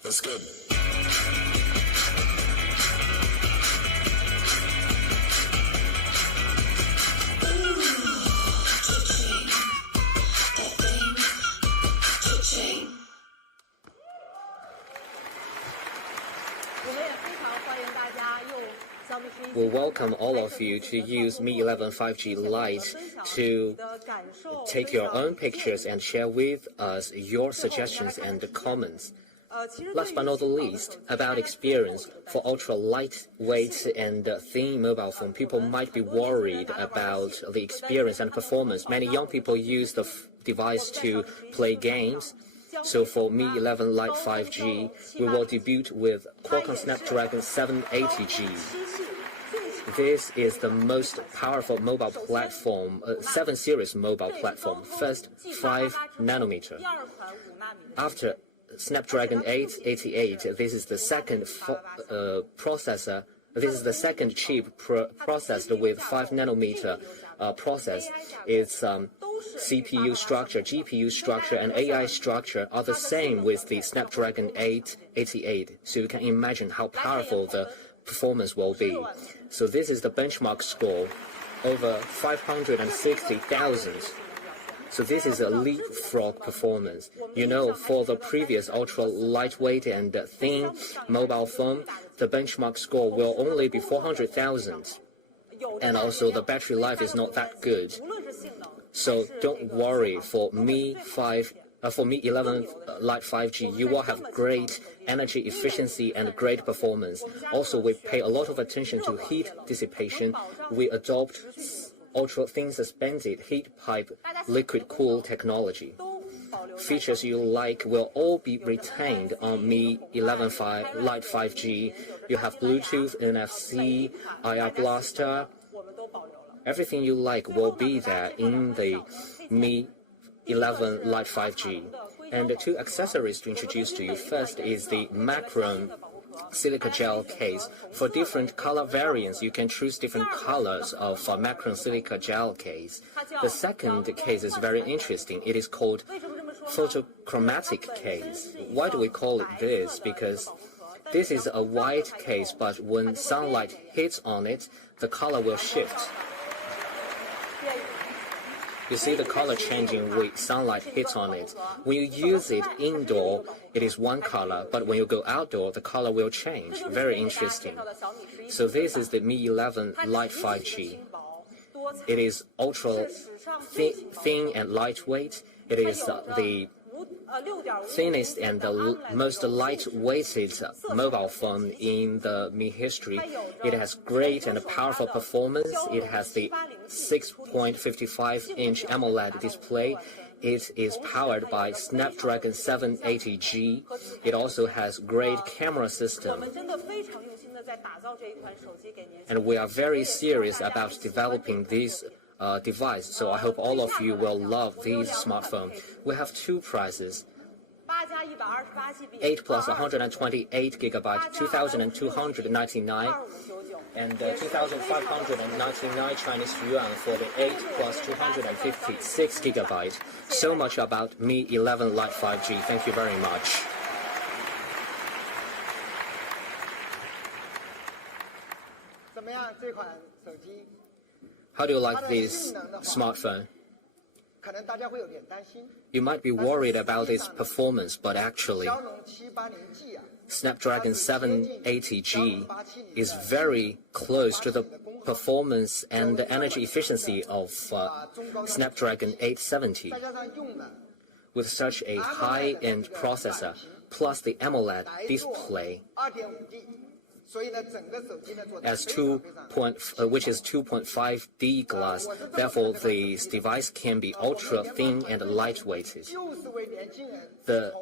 That's good. Ooh. We welcome all of you to use Mi 11 5G Lite to take your own pictures and share with us your suggestions and comments. Last but not the least, about experience. For ultra lightweight and thin mobile phone, people might be worried about the experience and performance. Many young people use the device to play games. So for Mi 11 Lite 5G, we will debut with Qualcomm Snapdragon 780G. This is the most powerful mobile platform, 7 series mobile platform. First, 5 nanometer. After Snapdragon 888, this is the second processor. This is the second chip processed with 5 nanometer process. Its CPU structure, GPU structure, and AI structure are the same with the Snapdragon 888. So you can imagine how powerful the performance will be. So this is the benchmark score, over 560,000. So this is a leapfrog performance. You know, for the previous ultra lightweight and thin mobile phone, the benchmark score will only be 400,000. And also the battery life is not that good. So don't worry, for Mi 11 Lite 5G, you will have great energy efficiency and great performance. Also, we pay a lot of attention to heat dissipation. We adopt ultra-thin suspended heat pipe liquid cool technology. Features you like will all be retained on Mi 11 Lite 5G. You have Bluetooth, NFC, IR blaster. Everything you like will be there in the Mi 11 Lite 5G. And 2 accessories to introduce to you. First is the Macron silica gel case. For different color variants, you can choose different colors of Macron silica gel case. The second case is very interesting. It is called photochromatic case. Why do we call it this? Because this is a white case, but when sunlight hits on it, the color will shift. You see the color changing when sunlight hits on it. When you use it indoor, it is one color, but when you go outdoor, the color will change. Very interesting. So this is the Mi 11 Lite 5G. It is ultra thin and lightweight. It is the thinnest and the most light-weighted mobile phone in the Mi history. It has great and powerful performance. It has the 6.55-inch AMOLED display. It is powered by Snapdragon 780G. It also has great camera system. And we are very serious about developing this device, so I hope all of you will love this smartphone. We have 2 prices. 8 plus 128 gigabyte, 2,299, and 2,599 Chinese yuan for the 8 plus 256 gigabyte. So much about Mi 11 Lite 5G. Thank you very much. How do you like this smartphone? You might be worried about its performance, but actually, Snapdragon 780G is very close to the performance and energy efficiency of Snapdragon 870. With such a high-end processor, plus the AMOLED display, which is 2.5D glass. Therefore, this device can be ultra thin and lightweighted. The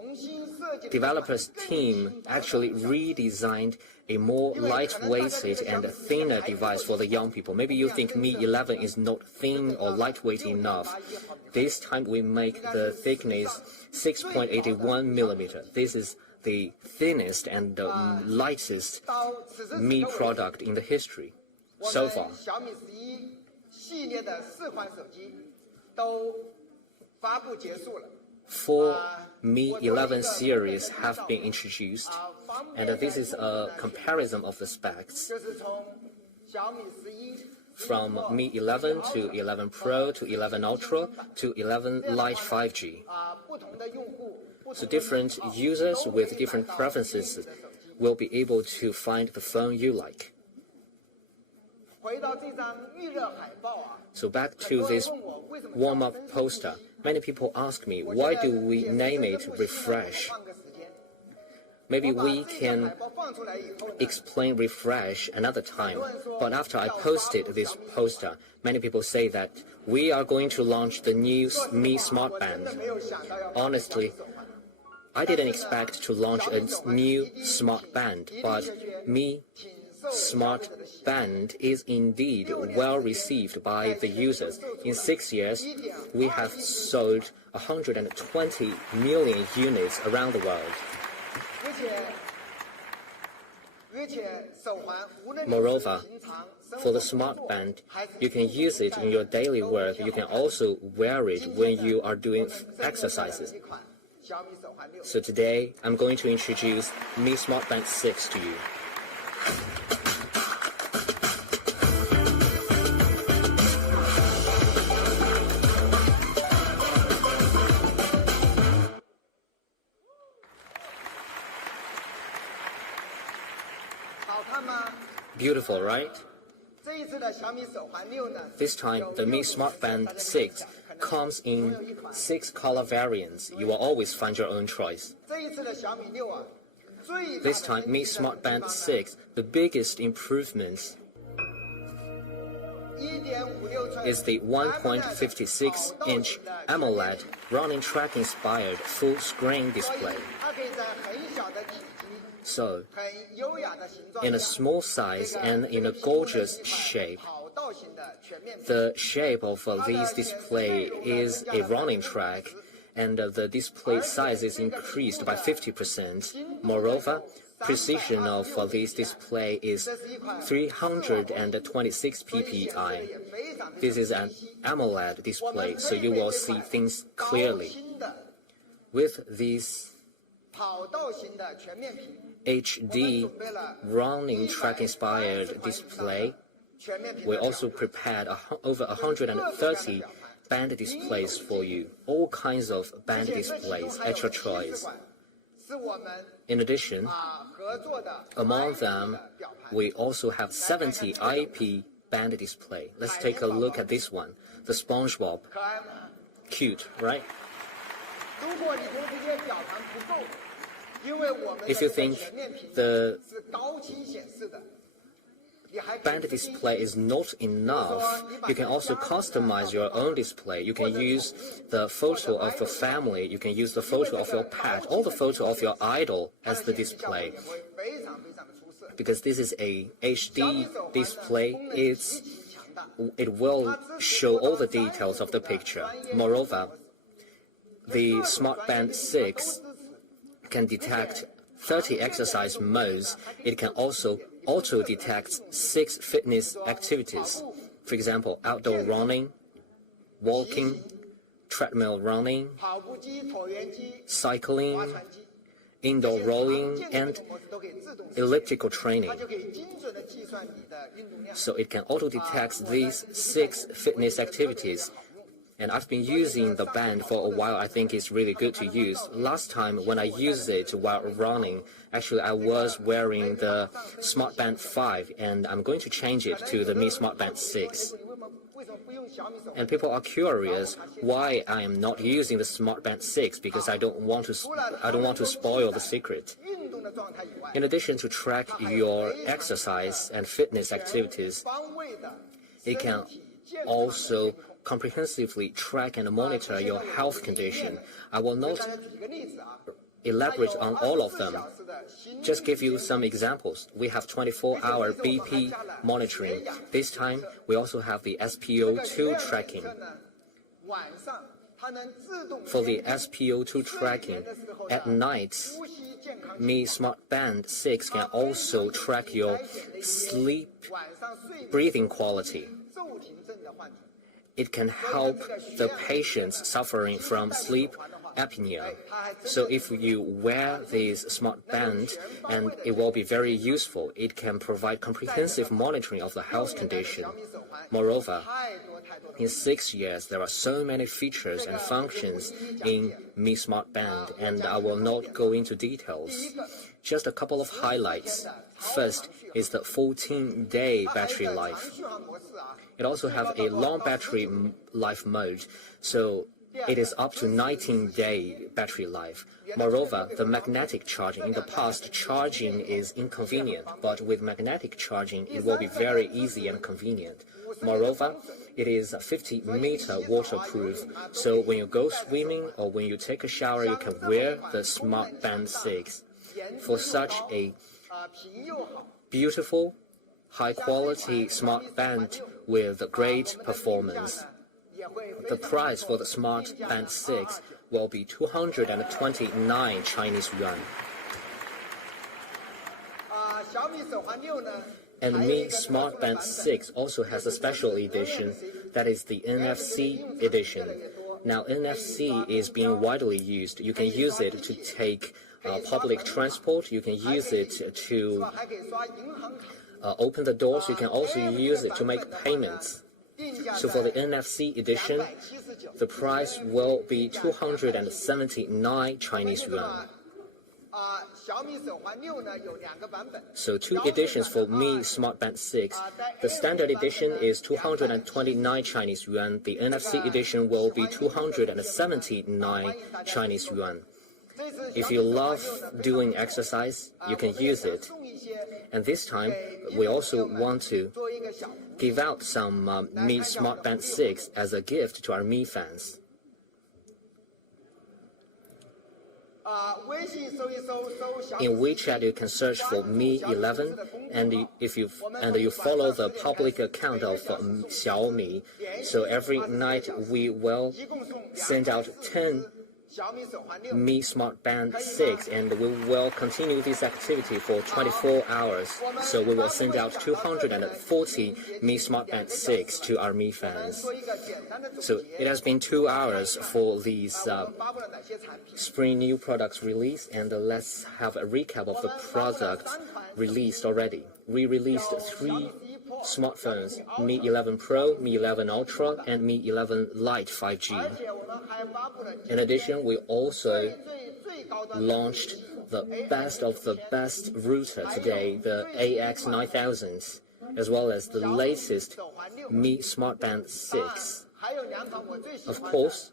developers team actually redesigned a more lightweighted and thinner device for the young people. Maybe you think Mi 11 is not thin or lightweight enough. This time we make the thickness 6.81 millimeter. This is the thinnest and the lightest Mi product in the history so far. 4 Mi 11 series have been introduced, and this is a comparison of the specs. From Mi 11 to 11 Pro to 11 Ultra to 11 Lite 5G. So different users with different preferences will be able to find the phone you like. So back to this warm-up poster. Many people ask me, why do we name it Refresh? Maybe we can explain Refresh another time. But after I posted this poster, many people say that we are going to launch the new Mi Smart Band. Honestly, I didn't expect to launch a new smart band, but Mi Smart Band is indeed well received by the users. In 6 years, we have sold 120 million units around the world. Moreover, for the smart band, you can use it in your daily work. You can also wear it when you are doing exercises. So today, I'm going to introduce Mi Smart Band 6 to you. Beautiful, right? This time, the Mi Smart Band 6 comes in 6 color variants. You will always find your own choice. This time, Mi Smart Band 6, the biggest improvement is the 1.56-inch AMOLED running track-inspired full-screen display. So, in a small size and in a gorgeous shape, the shape of this display is a running track, and the display size is increased by 50%. Moreover, precision of this display is 326 ppi. This is an AMOLED display, so you will see things clearly. With this HD running track-inspired display, we also prepared over 130 band displays for you, all kinds of band displays at your choice. In addition, among them, we also have 70 IP band display. Let's take a look at this one, the SpongeBob. Cute, right? If you think the band display is not enough, you can also customize your own display. You can use the photo of your family, you can use the photo of your pet, or the photo of your idol as the display. Because this is a HD display, it will show all the details of the picture. Moreover, the Smart Band 6 can detect 30 exercise modes. It can also auto-detect 6 fitness activities. For example, outdoor running, walking, treadmill running, cycling, indoor rowing, and elliptical training. So it can auto-detect these 6 fitness activities. And I've been using the band for a while. I think it's really good to use. Last time when I used it while running, actually I was wearing the Smart Band 5, and I'm going to change it to the Mi Smart Band 6. And people are curious why I am not using the Smart Band 6, because I don't want to spoil the secret. In addition to track your exercise and fitness activities, it can also comprehensively track and monitor your health condition. I will not elaborate on all of them. Just give you some examples. We have 24-hour BP monitoring. This time, we also have the SpO2 tracking. For the SpO2 tracking, at night, Mi Smart Band 6 can also track your sleep breathing quality. It can help the patients suffering from sleep apnea. So if you wear this smart band, and it will be very useful, it can provide comprehensive monitoring of the health condition. Moreover, in 6 years, there are so many features and functions in Mi Smart Band, and I will not go into details. Just a couple of highlights. First is the 14-day battery life. It also has a long battery life mode, so it is up to 19-day battery life. Moreover, the magnetic charging. In the past, charging is inconvenient, but with magnetic charging, it will be very easy and convenient. Moreover, it is 50-meter waterproof, so when you go swimming or when you take a shower, you can wear the Smart Band 6. For such a beautiful, high-quality smart band with great performance, the price for the Smart Band 6 will be 229 Chinese yuan. And Mi Smart Band 6 also has a special edition, that is the NFC edition. Now, NFC is being widely used. You can use it to take public transport. You can use it to open the doors. You can also use it to make payments. So for the NFC edition, the price will be 279 Chinese yuan. So two editions for Mi Smart Band 6. The standard edition is 229 Chinese yuan. The NFC edition will be 279 Chinese yuan. If you love doing exercise, you can use it. And this time, we also want to give out some Mi Smart Band 6 as a gift to our Mi fans. In WeChat, you can search for Mi 11, and you follow the public account of Xiaomi. So every night we will send out 10 Mi Smart Band 6, and we will continue this activity for 24 hours. So we will send out 240 Mi Smart Band 6 to our Mi fans. So it has been 2 hours for these spring new products release, and let's have a recap of the products released already. We released 3 smartphones, Mi 11 Pro, Mi 11 Ultra, and Mi 11 Lite 5G. In addition, we also launched the best of the best router today, the AX9000, as well as the latest Mi Smart Band 6. Of course,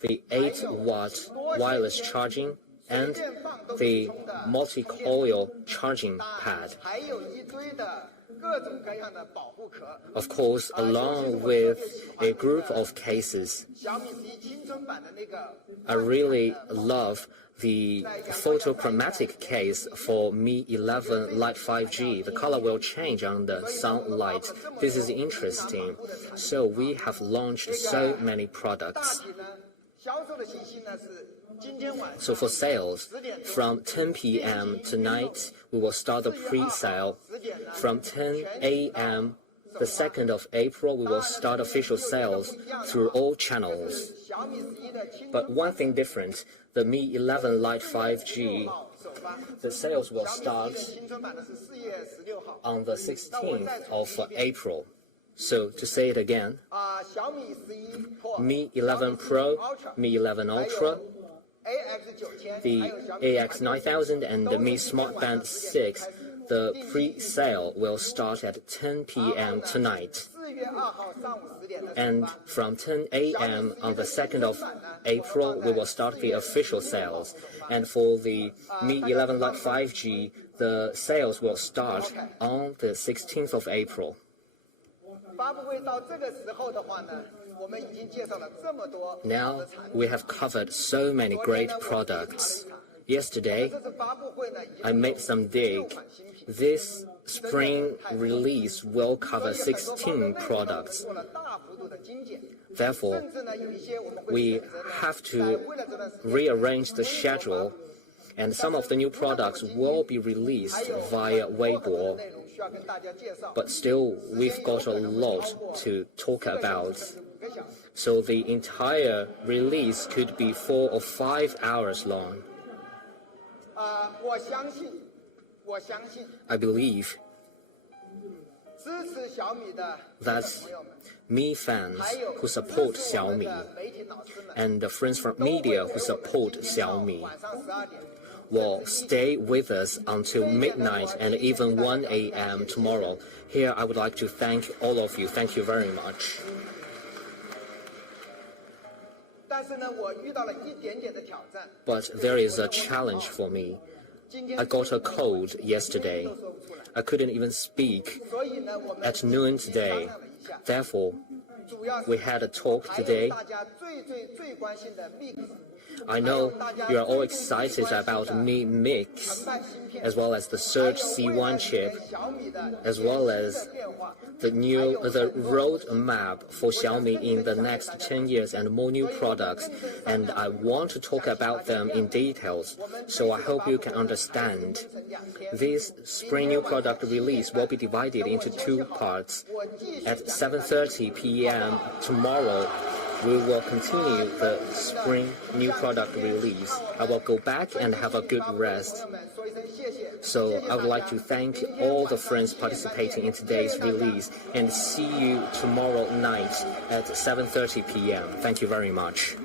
the 8-watt wireless charging and the multi-coil charging pad. Of course, along with a group of cases, I really love the photochromatic case for Mi 11 Lite 5G. The color will change on the sunlight. This is interesting. So we have launched so many products. So for sales, from 10 p.m. tonight, we will start the pre-sale. From 10 a.m. the 2nd of April, we will start official sales through all channels. But one thing different, the Mi 11 Lite 5G, the sales will start on the 16th of April. So to say it again, Mi 11 Pro, Mi 11 Ultra, the AX9000 and the Mi Smart Band 6, the pre-sale will start at 10 p.m. tonight. And from 10 a.m. on the 2nd of April, we will start the official sales. And for the Mi 11 Lite 5G, the sales will start on the 16th of April. Now we have covered so many great products. Yesterday, I made some dig. This spring release will cover 16 products. Therefore, we have to rearrange the schedule, and some of the new products will be released via Weibo. But still, we've got a lot to talk about. So the entire release could be 4 or 5 hours long. I believe that Mi fans who support Xiaomi and the friends from media who support Xiaomi will stay with us until midnight and even 1 a.m. tomorrow. Here, I would like to thank all of you. Thank you very much. But there is a challenge for me. I got a cold yesterday. I couldn't even speak at noon today. Therefore, we had a talk today. I know you are all excited about Mi Mix, as well as the Surge C1 chip, as well as the roadmap for Xiaomi in the next 10 years and more new products. And I want to talk about them in details, so I hope you can understand. This spring new product release will be divided into 2 parts. At 7:30 p.m. tomorrow, we will continue the spring new product release. I will go back and have a good rest. So I would like to thank all the friends participating in today's release and see you tomorrow night at 7:30 p.m. Thank you very much.